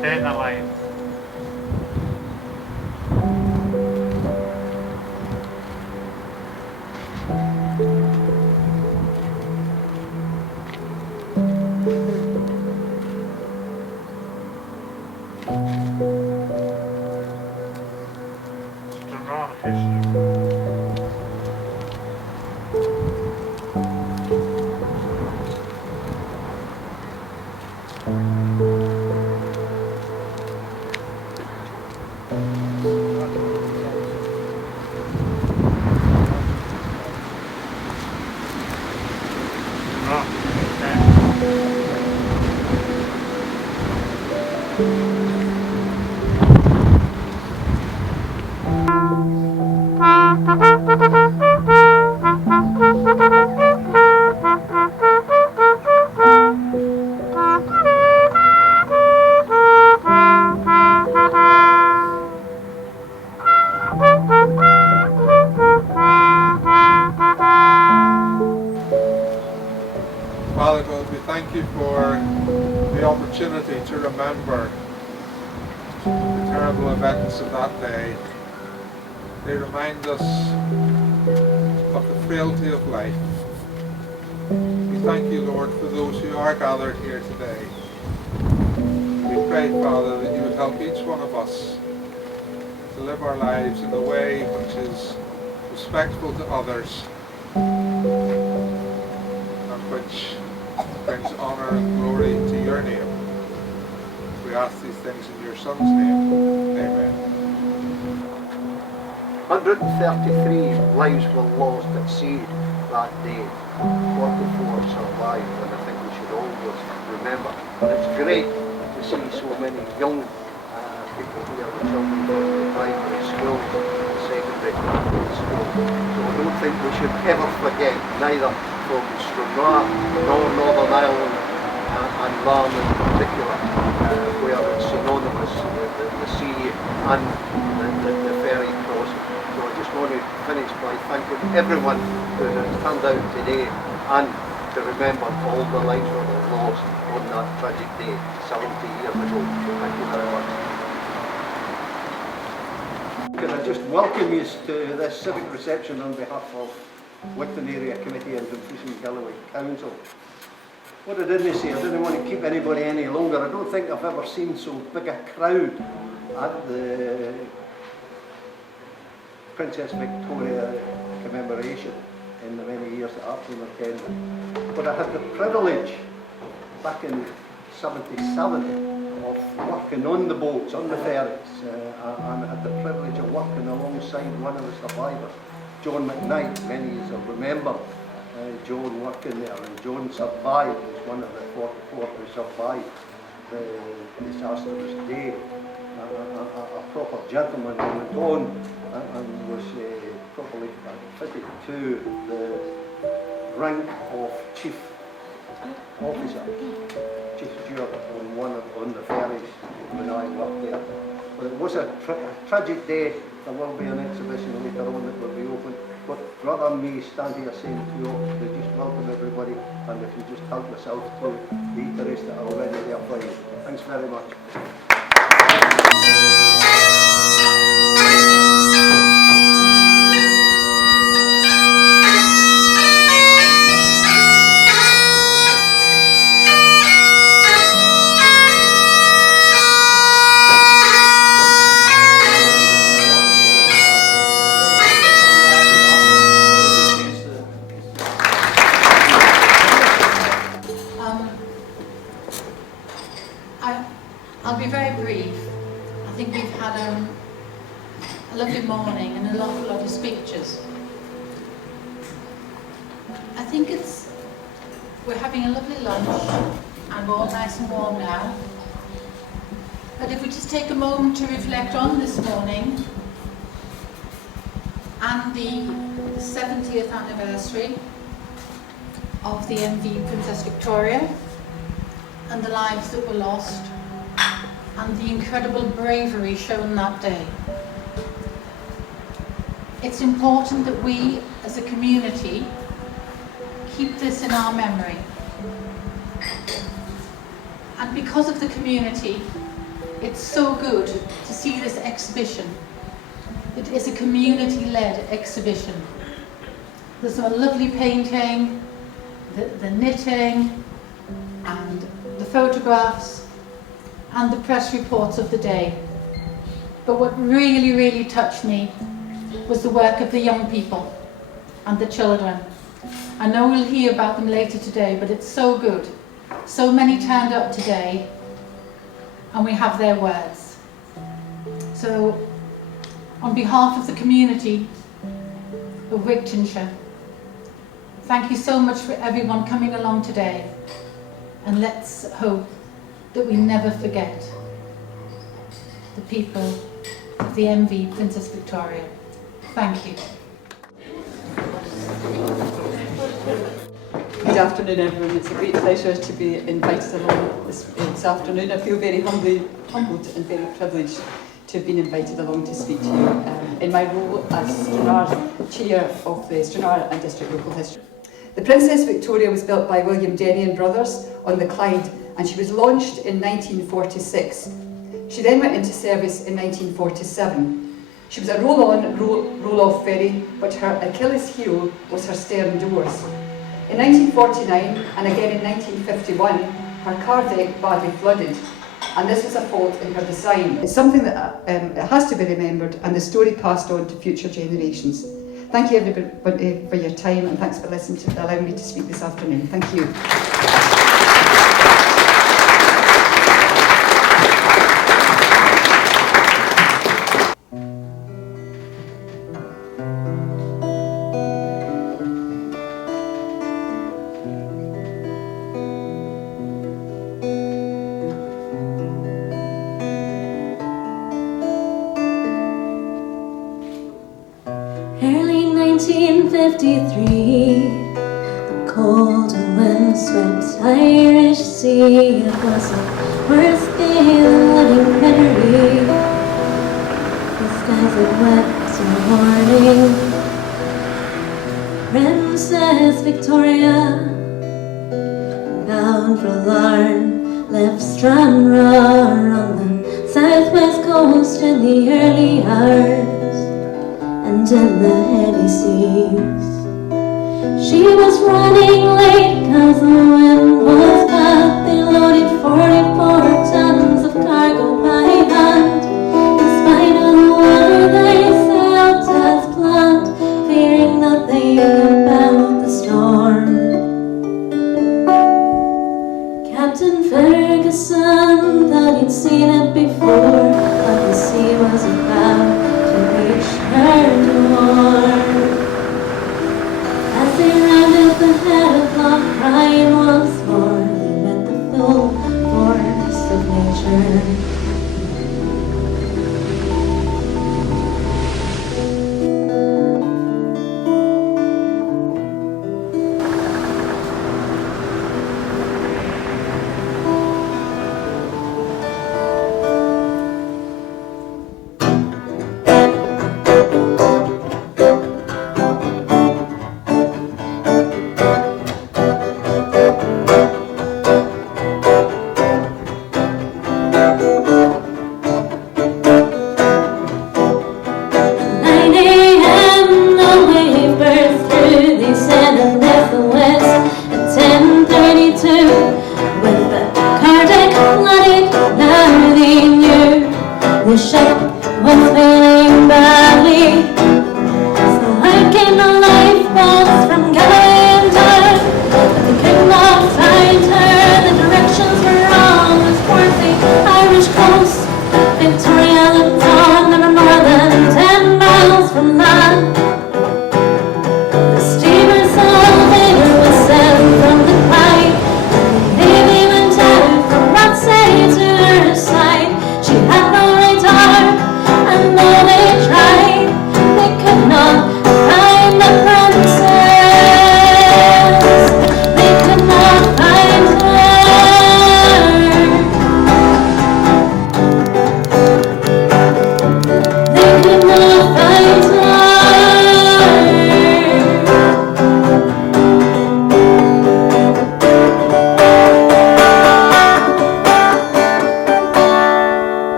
Stay in the line. Stranraer history. Father God, we thank you for the opportunity to remember the terrible events of that day. They remind us of the frailty of life. We thank you, Lord, for those who are gathered here today. We pray, Father, that you would help each one of us to live our lives in a way which is respectful to others and which brings honour and glory to your name. We ask these things in your Son's name. Amen. 133 lives were lost at sea that day. 44 survived, and I think we should always remember. And it's great to see so many young people here, the children going to primary school, secondary school. So I don't think we should ever forget, neither from Stranraer nor Northern Ireland and Larne in particular, where it's synonymous with the sea and the ferry crossing. So I just want to finish by thanking everyone who has turned out today and to remember all the lives that were lost on that tragic day 70 years ago. Thank you very much. Can I just welcome you to this civic reception on behalf of Wigton Area Committee and Dumfries and Galloway Council. What I didn't say, I didn't want to keep anybody any longer. I don't think I've ever seen so big a crowd at the Princess Victoria commemoration in the many years that I've been attending. But I had the privilege back in '77 of working on the boats, on the ferries, and I had the privilege of working alongside one of the survivors, John McKnight. Many of you will remember John working there, and John survived. He was one of the 44 who survived the disastrous day. A proper gentleman who went on and was properly fitted to the rank of chief officer, chief steward on the ferries when I worked there. But it was a tragic day. There will be an exhibition later on that will be open. But rather than me stand here saying to you all, they just welcome everybody, and if you just help yourself to the eateries that are already there for you. Thanks very much. I'll be very brief. I think we've had a lovely morning and a lot of speeches. I think we're having a lovely lunch and we're all nice and warm now. But if we just take a moment to reflect on this morning and the 70th anniversary of the MV Princess Victoria and the lives that were lost, and and the incredible bravery shown that day. It's important that we, as a community, keep this in our memory. And because of the community, it's so good to see this exhibition. It is a community-led exhibition. There's a lovely painting, the knitting, and the photographs, and the press reports of the day. But what really, really touched me was the work of the young people and the children. I know we'll hear about them later today, but it's so good. So many turned up today, and we have their words. So, on behalf of the community of Wigtonshire, thank you so much for everyone coming along today, and let's hope that we never forget the people of the MV Princess Victoria. Thank you. Good afternoon, everyone. It's a great pleasure to be invited along this afternoon. I feel very humbled and very privileged to have been invited along to speak to you in my role as Stranraer Chair of the Stranraer and District Local History. The Princess Victoria was built by William Denny and Brothers on the Clyde, and she was launched in 1946. She then went into service in 1947. She was a roll-on, roll-off ferry, but her Achilles heel was her stern doors. In 1949 and again in 1951, her car deck badly flooded, and this was a fault in her design. It's something that it has to be remembered, and the story passed on to future generations. Thank you everybody for your time, and thanks for allowing me to speak this afternoon. Thank you. Early 1953, a cold wind swept Irish sea. It was a worse day than living memory. The skies had wept in warning. Princess Victoria, bound for Larne, left Stranraer on the southwest coast in the early hours. And in the heavy seas, she was running late cause the wind was bad. They loaded 44 tons of cargo by hand. In spite of the weather, they sailed as planned, fearing nothing about the storm. Captain Ferguson thought he'd seen it before, but the sea was about her door. As they rounded the head of Loch Ryan once more, they met the full force of nature. She had no radar.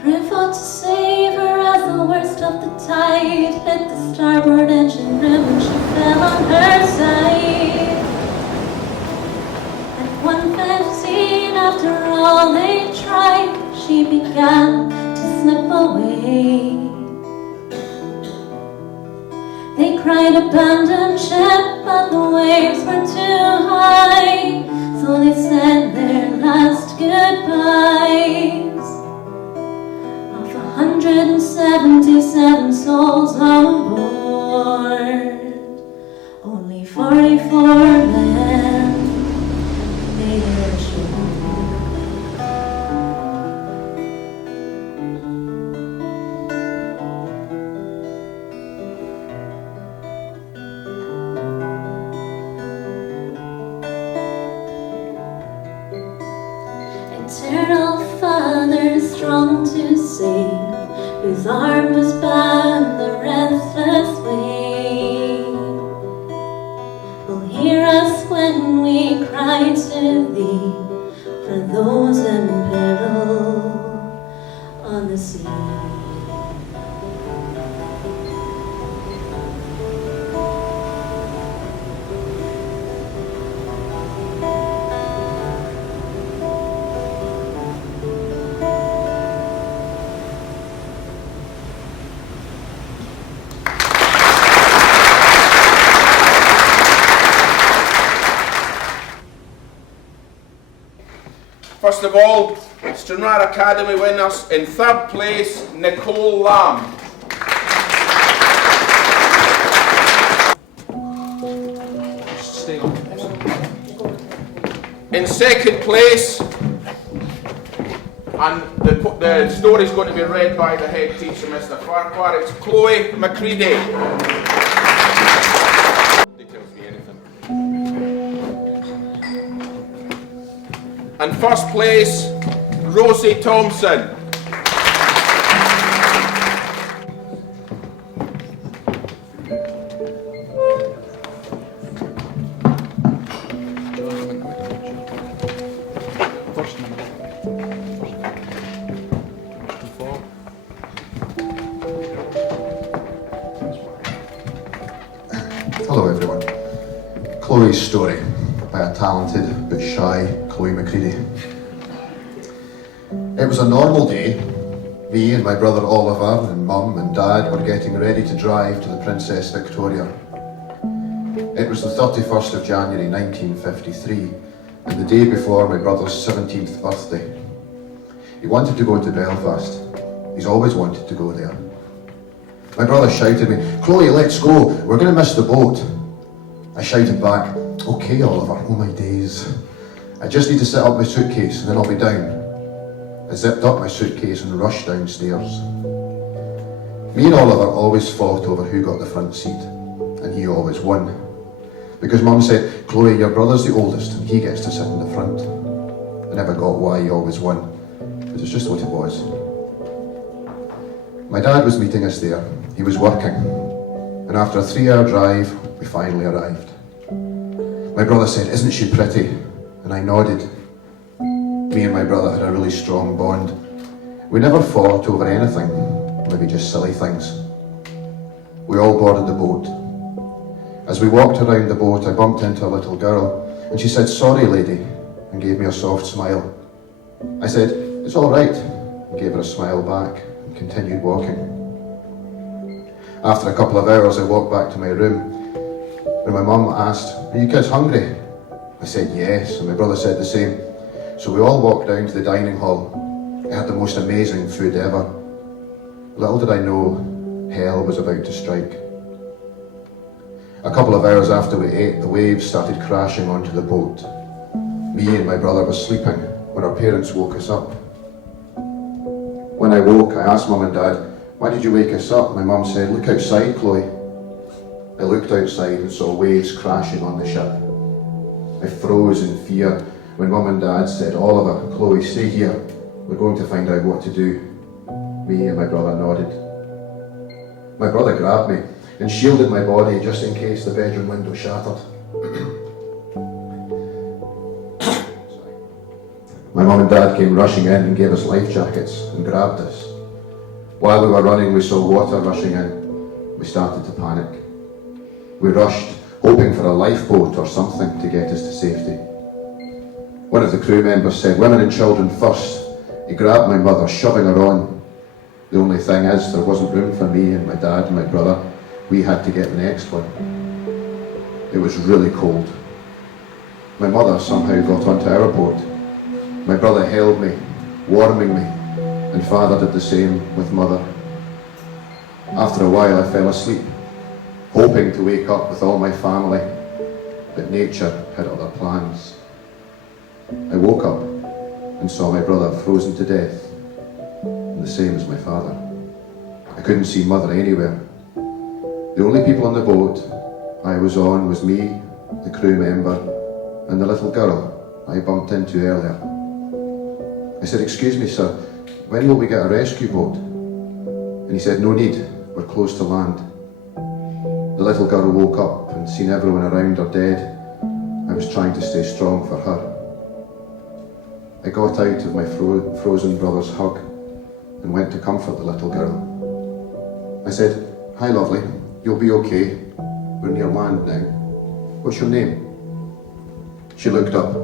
crew fought to save her as the worst of the tide hit the starboard engine room and she fell on her side. At 1:15, after all they tried, she began to slip away. They cried abandon ship, but the waves were too high, so they said their last goodbyes. Of 177 souls on board, only 44 men made it ashore. Eternal Father, strong to save, whose arm was bound the restless wave, will hear us when we cry to thee for those in peril on the sea. First of all, Stranraer Academy winners. In third place, Nicole Lamb. In second place, and the story is going to be read by the head teacher, Mr. Farquhar, it's Chloe Macready. And first place, Rosie Thompson. Hello everyone. Chloe's story by a talented but shy Chloe Macready. It was a normal day. Me and my brother Oliver and Mum and Dad were getting ready to drive to the Princess Victoria. It was the 31st of January 1953 and the day before my brother's 17th birthday. He wanted to go to Belfast. He's always wanted to go there. My brother shouted at me, "Chloe, let's go, we're going to miss the boat." I shouted back, "Okay, Oliver, oh my days. I just need to set up my suitcase and then I'll be down." I zipped up my suitcase and rushed downstairs. Me and Oliver always fought over who got the front seat, and he always won. Because Mum said, "Chloe, your brother's the oldest and he gets to sit in the front." I never got why he always won, but it's just what it was. My dad was meeting us there. He was working, and after a 3-hour drive, we finally arrived. My brother said, "Isn't she pretty?" And I nodded. Me and my brother had a really strong bond. We never fought over anything, maybe just silly things. We all boarded the boat. As we walked around the boat, I bumped into a little girl, and she said, "Sorry, lady," and gave me a soft smile. I said, "It's all right," and gave her a smile back, and continued walking. After a couple of hours, I walked back to my room, when my mum asked, "Are you kids hungry?" I said yes, and my brother said the same. So we all walked down to the dining hall. It had the most amazing food ever. Little did I know, hell was about to strike. A couple of hours after we ate, the waves started crashing onto the boat. Me and my brother were sleeping when our parents woke us up. When I woke, I asked Mum and Dad, "Why did you wake us up?" My mum said, "Look outside, Chloe." I looked outside and saw waves crashing on the ship. I froze in fear when Mum and Dad said, "Oliver, Chloe, stay here. We're going to find out what to do." Me and my brother nodded. My brother grabbed me and shielded my body just in case the bedroom window shattered. My mum and dad came rushing in and gave us life jackets and grabbed us. While we were running, we saw water rushing in. We started to panic. We rushed, hoping for a lifeboat or something to get us to safety. One of the crew members said, "Women and children first." He grabbed my mother, shoving her on. The only thing is, there wasn't room for me and my dad and my brother. We had to get the next one. It was really cold. My mother somehow got onto our boat. My brother held me, warming me, and father did the same with mother. After a while I fell asleep, hoping to wake up with all my family, but nature had other plans. I woke up and saw my brother frozen to death, and the same as my father. I couldn't see mother anywhere. The only people on the boat I was on was me, the crew member, and the little girl I bumped into earlier. I said, "Excuse me, sir, when will we get a rescue boat?" And he said, "No need, we're close to land." The little girl woke up and seen everyone around her dead. I was trying to stay strong for her. I got out of my frozen brother's hug and went to comfort the little girl. I said, "Hi, lovely, you'll be okay. We're near land now. What's your name?" She looked up.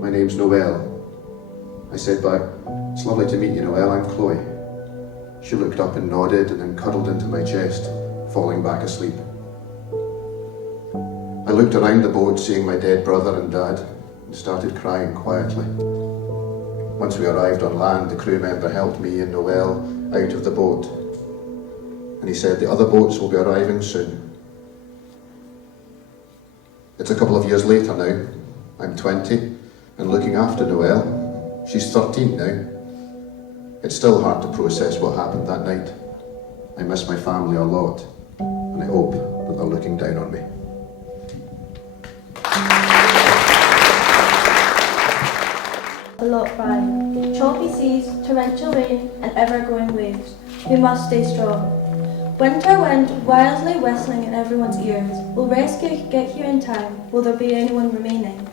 "My name's Noelle." I said back, "It's lovely to meet you, Noelle, I'm Chloe." She looked up and nodded and then cuddled into my chest, falling back asleep. I looked around the boat, seeing my dead brother and dad, and started crying quietly. Once we arrived on land, the crew member helped me and Noelle out of the boat, and he said the other boats will be arriving soon. It's a couple of years later now. I'm 20 and looking after Noelle. She's 13 now. It's still hard to process what happened that night. I miss my family a lot, and I hope that they're looking down on me. A lot by choppy seas, torrential rain, and ever-growing waves. We must stay strong. Winter wind wildly whistling in everyone's ears. Will rescue get here in time? Will there be anyone remaining?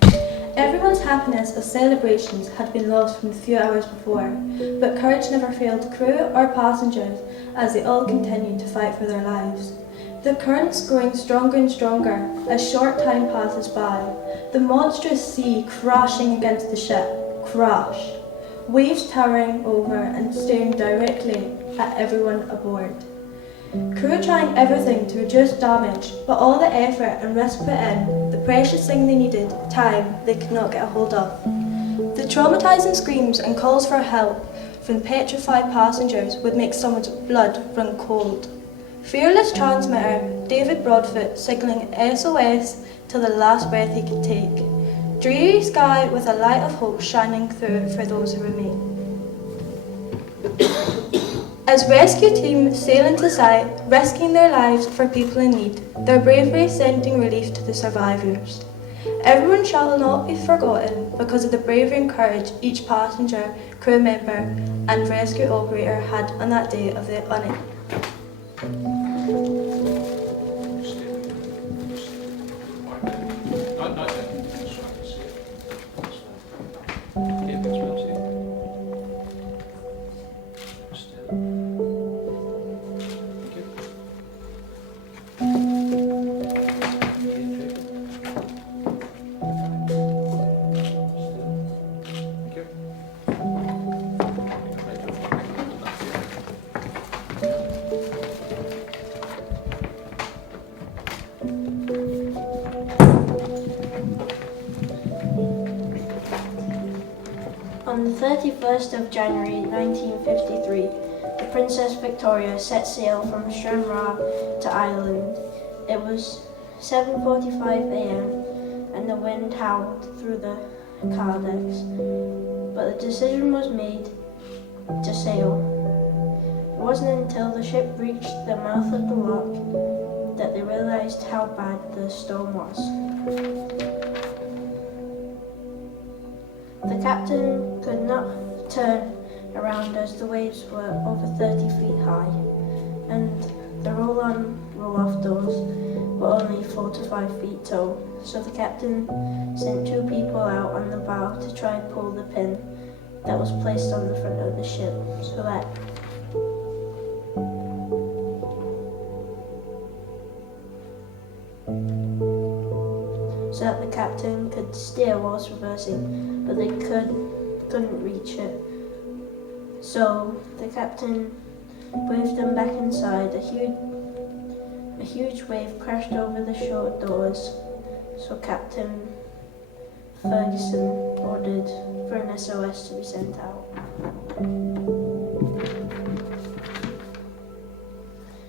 Everyone's happiness as celebrations had been lost from the few hours before, but courage never failed crew or passengers as they all continued to fight for their lives. The currents growing stronger and stronger as short time passes by. The monstrous sea crashing against the ship. Crash. Waves towering over and staring directly at everyone aboard. Crew trying everything to reduce damage, but all the effort and risk put in, the precious thing they needed, time, they could not get a hold of. The traumatising screams and calls for help from petrified passengers would make someone's blood run cold. Fearless transmitter David Broadfoot signalling SOS till the last breath he could take. Dreary sky with a light of hope shining through for those who remain. As rescue team sail into sight, risking their lives for people in need, their bravery sending relief to the survivors. Everyone shall not be forgotten because of the bravery and courage each passenger, crew member and rescue operator had on that day of the On the 31st of January 1953, the Princess Victoria set sail from Stranraer to Ireland. It was 7:45 a.m. and the wind howled through the car decks, but the decision was made to sail. It wasn't until the ship reached the mouth of the loch that they realised how bad the storm was. The captain could not turn around as the waves were over 30 feet high, and the roll-on, roll-off doors were only 4 to 5 feet tall, so the captain sent 2 people out on the bow to try and pull the pin that was placed on the front of the ship so that could steer whilst reversing, but they couldn't reach it. So the captain waved them back inside. A huge wave crashed over the short doors, so Captain Ferguson ordered for an SOS to be sent out.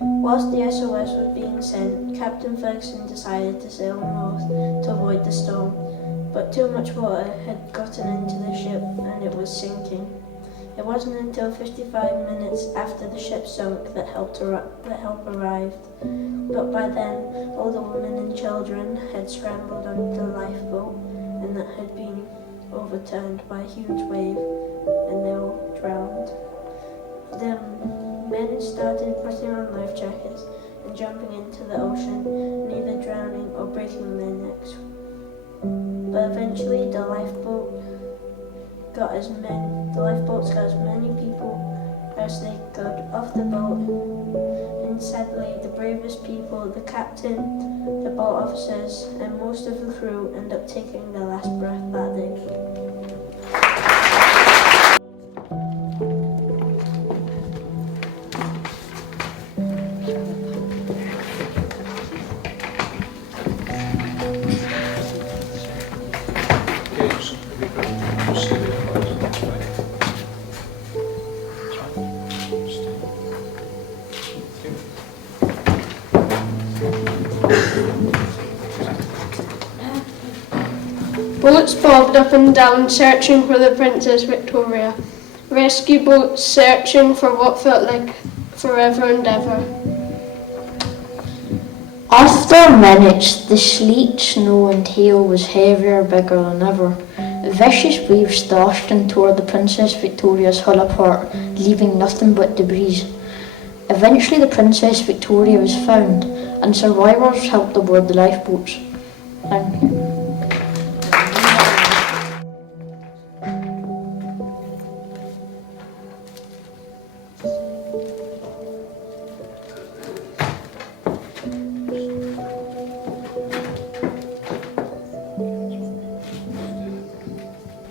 Whilst the SOS was being sent, Captain Ferguson decided to sail north to avoid the storm, but too much water had gotten into the ship and it was sinking. It wasn't until 55 minutes after the ship sunk that help arrived, but by then all the women and children had scrambled onto the lifeboat and that had been overturned by a huge wave and they all drowned. The men started putting on life jackets and jumping into the ocean, neither drowning or breaking their necks. But eventually the lifeboats got as many people as they could off the boat, and sadly the bravest people, the captain, the boat officers and most of the crew end up taking their last breath that day. Boats bobbed up and down searching for the Princess Victoria. Rescue boats searching for what felt like forever and ever. After minutes, the sleet, snow and hail was heavier, bigger than ever. Vicious waves dashed and tore the Princess Victoria's hull apart, leaving nothing but debris. Eventually the Princess Victoria was found, and survivors helped aboard the lifeboats. Thank you.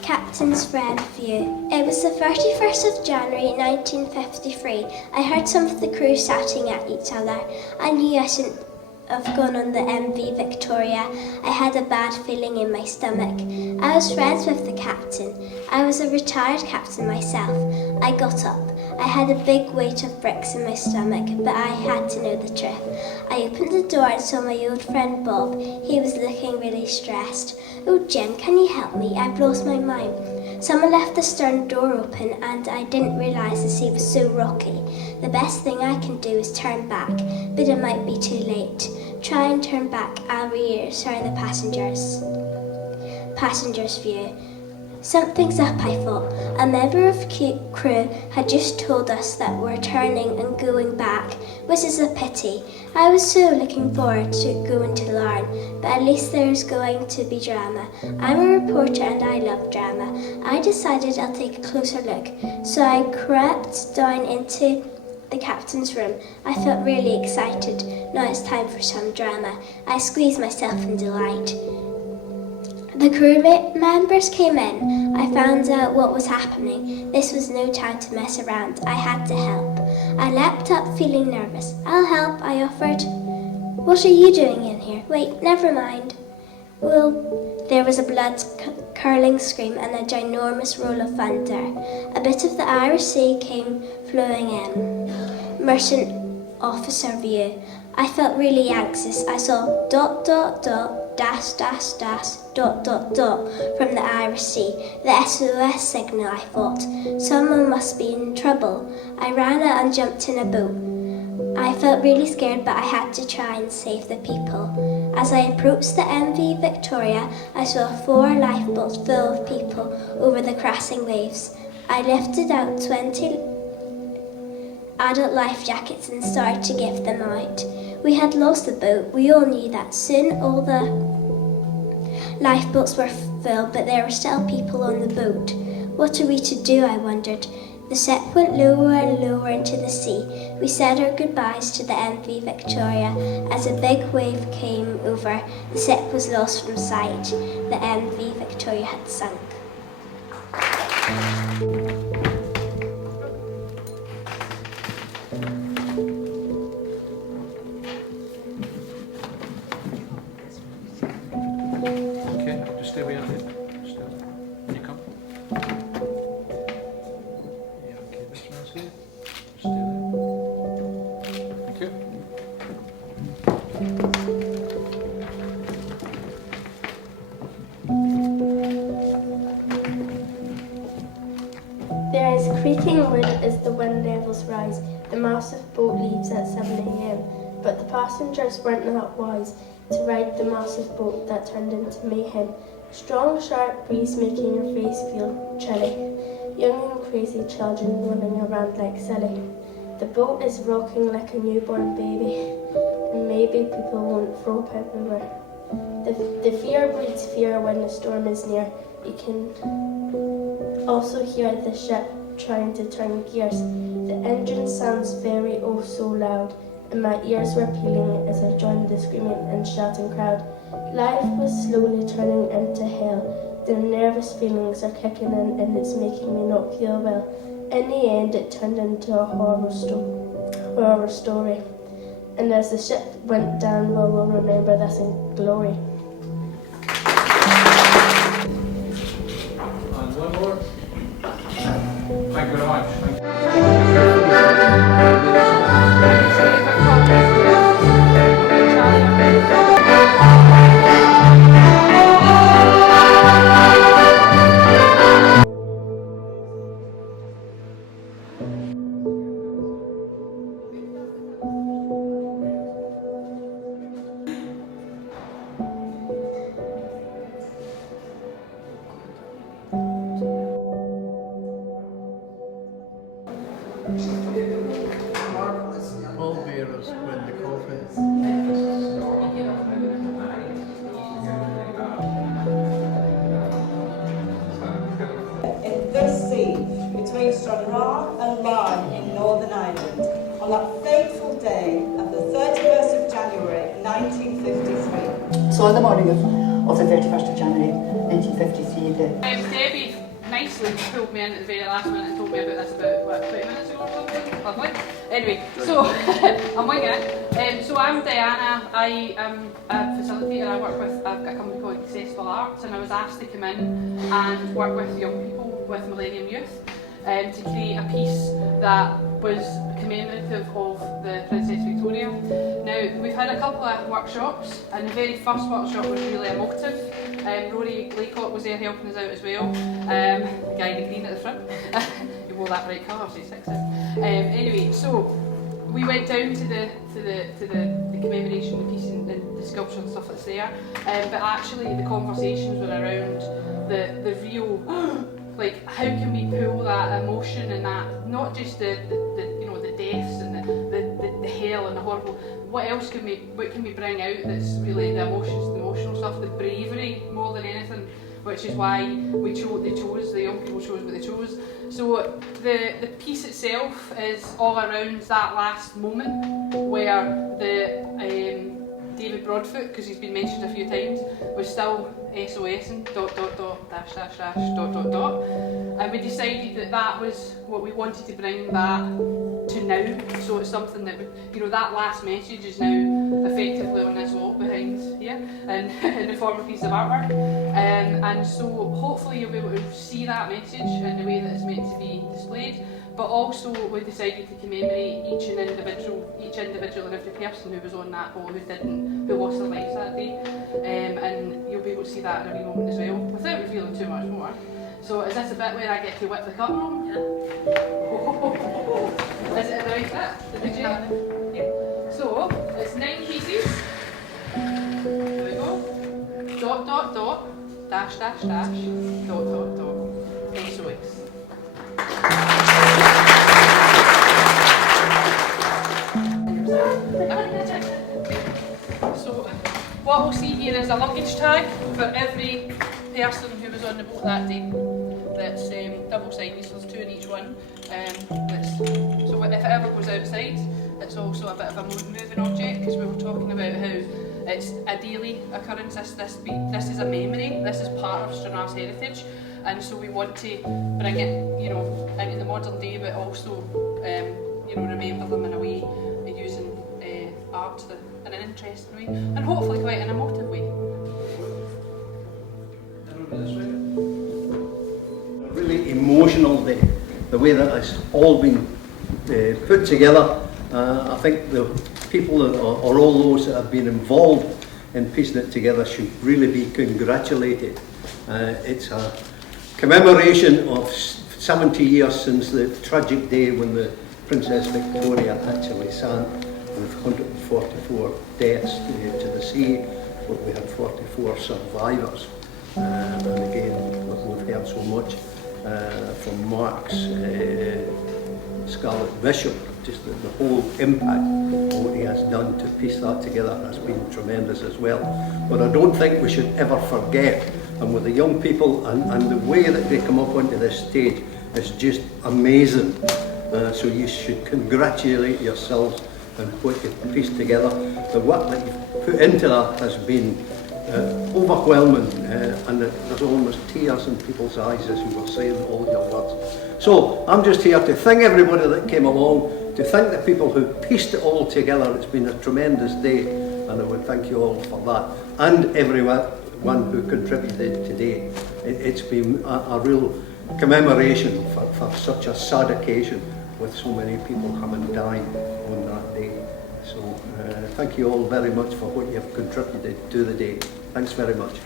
Captain's Red View. It was the 31st of January 1953. I heard some of the crew shouting at each other. I knew I shouldn't have gone on the MV Victoria. I had a bad feeling in my stomach. I was friends with the captain. I was a retired captain myself. I got up. I had a big weight of bricks in my stomach, but I had to know the truth. I opened the door and saw my old friend Bob. He was looking really stressed. "Oh, Jen, can you help me? I've lost my mind." Someone left the stern door open and I didn't realise the sea was so rocky. The best thing I can do is turn back, but it might be too late. Try and turn back, I'll reassure the passengers. Passenger's view. Something's up, I thought. A member of crew had just told us that we're turning and going back, which is a pity. I was so looking forward to going to learn, but at least there's going to be drama. I'm a reporter and I love drama. I decided I'll take a closer look, so I crept down into the captain's room. I felt really excited. Now it's time for some drama. I squeezed myself in delight. The crew members came in. I found out what was happening. This was no time to mess around. I had to help. I leapt up feeling nervous. "I'll help," I offered. "What are you doing in here?" "Wait, never mind." Well, there was a blood-curdling scream and a ginormous roll of thunder. A bit of the Irish Sea came flowing in. Merchant officer view. I felt really anxious. I saw ... from the Irish Sea. The SOS signal, I thought. Someone must be in trouble. I ran out and jumped in a boat. I felt really scared, but I had to try and save the people. As I approached the MV Victoria, I saw 4 lifeboats full of people over the crashing waves. I lifted out 20 adult life jackets and started to give them out. We had lost the boat. We all knew that. Soon all the lifeboats were filled, but there were still people on the boat. What are we to do, I wondered. The ship went lower and lower into the sea. We said our goodbyes to the MV Victoria. As a big wave came over, the ship was lost from sight. The MV Victoria had sunk. Okay, just stay where you're at. When you come. Yeah, okay, this one's here. Stay there. Thank you. There is creaking wood as the wind levels rise. The massive boat leaves at 7 a.m. But the passengers weren't that wise to ride the massive boat that turned into mayhem. Strong, sharp breeze making your face feel chilly. Young and crazy children running around like silly. The boat is rocking like a newborn baby, and maybe people won't throw up everywhere. The fear breeds fear when the storm is near. You can also hear the ship trying to turn gears. The engine sounds very oh so loud, and my ears were peeling as I joined the screaming and shouting crowd. Life was slowly turning into hell. The nervous feelings are kicking in and it's making me not feel well. In the end it turned into a horror story. And as the ship went down, well, we'll remember this in glory. And one more. Thank you very much. Pallbearers when the coffin. In this sea, between Stranraer and Larne in Northern Ireland, on that fateful day of the 31st of January 1953. So on the morning of the 31st of January 1953, Debbie nicely pulled me in at the very last minute and told me about this about, 20 minutes ago or something? Lovely. Anyway, so I'm winging it. So I'm Diana. I am a facilitator. I work with, I've got a company called Accessible Arts, and I was asked to come in and work with young people with Millennium Youth to create a piece that was commemorative of the Princess Victoria. Now, we've had a couple of workshops, and the very first workshop was really emotive. Rory Laycock was there helping us out as well. The guy in the green at the front. He wore that bright colour, so he's sexy. Anyway, so we went down to the commemoration, the piece and the sculpture and stuff that's there. But actually, the conversations were around the real. Like, how can we pull that emotion and that, not just the deaths and the hell and the horrible, what can we bring out that's really the emotions, the emotional stuff, the bravery more than anything, which is why the young people chose what they chose. So the piece itself is all around that last moment where David Broadfoot, because he's been mentioned a few times, was still SOSing ... And we decided that was what we wanted to bring that to now. So it's something that that last message is now effectively on this wall behind here, and in the form of a piece of artwork. And so hopefully you'll be able to see that message in the way that it's meant to be displayed. But also we decided to commemorate each individual and every person who was on that boat who lost their lives that day. And you'll be able to see that in a wee moment as well, without revealing too much more. So is this a bit where I get to whip the curtain on? Yeah. Is it the right bit? Yeah. So it's 9 pieces. There we go. ... .. SOS. So what we'll see here is a luggage tag for every person who was on the boat that day that's double sided, so there's 2 in each one. So if it ever goes outside, it's also a bit of a moving object, because we were talking about how it's a daily occurrence. This is a memory. This is part of Stranraer's heritage, and so we want to bring it, you know, into the modern day, but also, you know, remember them in a way using art in an interesting way, and hopefully quite an emotive way. A really emotional day, the way that it's all been put together. I think the people or all those that have been involved in piecing it together should really be congratulated. It's a commemoration of 70 years since the tragic day when the Princess Victoria actually sank with 144 deaths to the sea, but we had 44 survivors. And again, we've heard so much from Mark's Scarlet Bishop, just the whole impact of what he has done to piece that together has been tremendous as well. But I don't think we should ever forget, and with the young people and the way that they come up onto this stage, it's just amazing. So you should congratulate yourselves on what you've pieced together. The work that you've put into that has been overwhelming, and there's almost tears in people's eyes as you were saying all your words. So I'm just here to thank everybody that came along, to thank the people who pieced it all together. It's been a tremendous day, and I would thank you all for that, and everyone who contributed today. It's been a real commemoration for such a sad occasion, with so many people having died on that day. So thank you all very much for what you've contributed to the day. Thanks very much.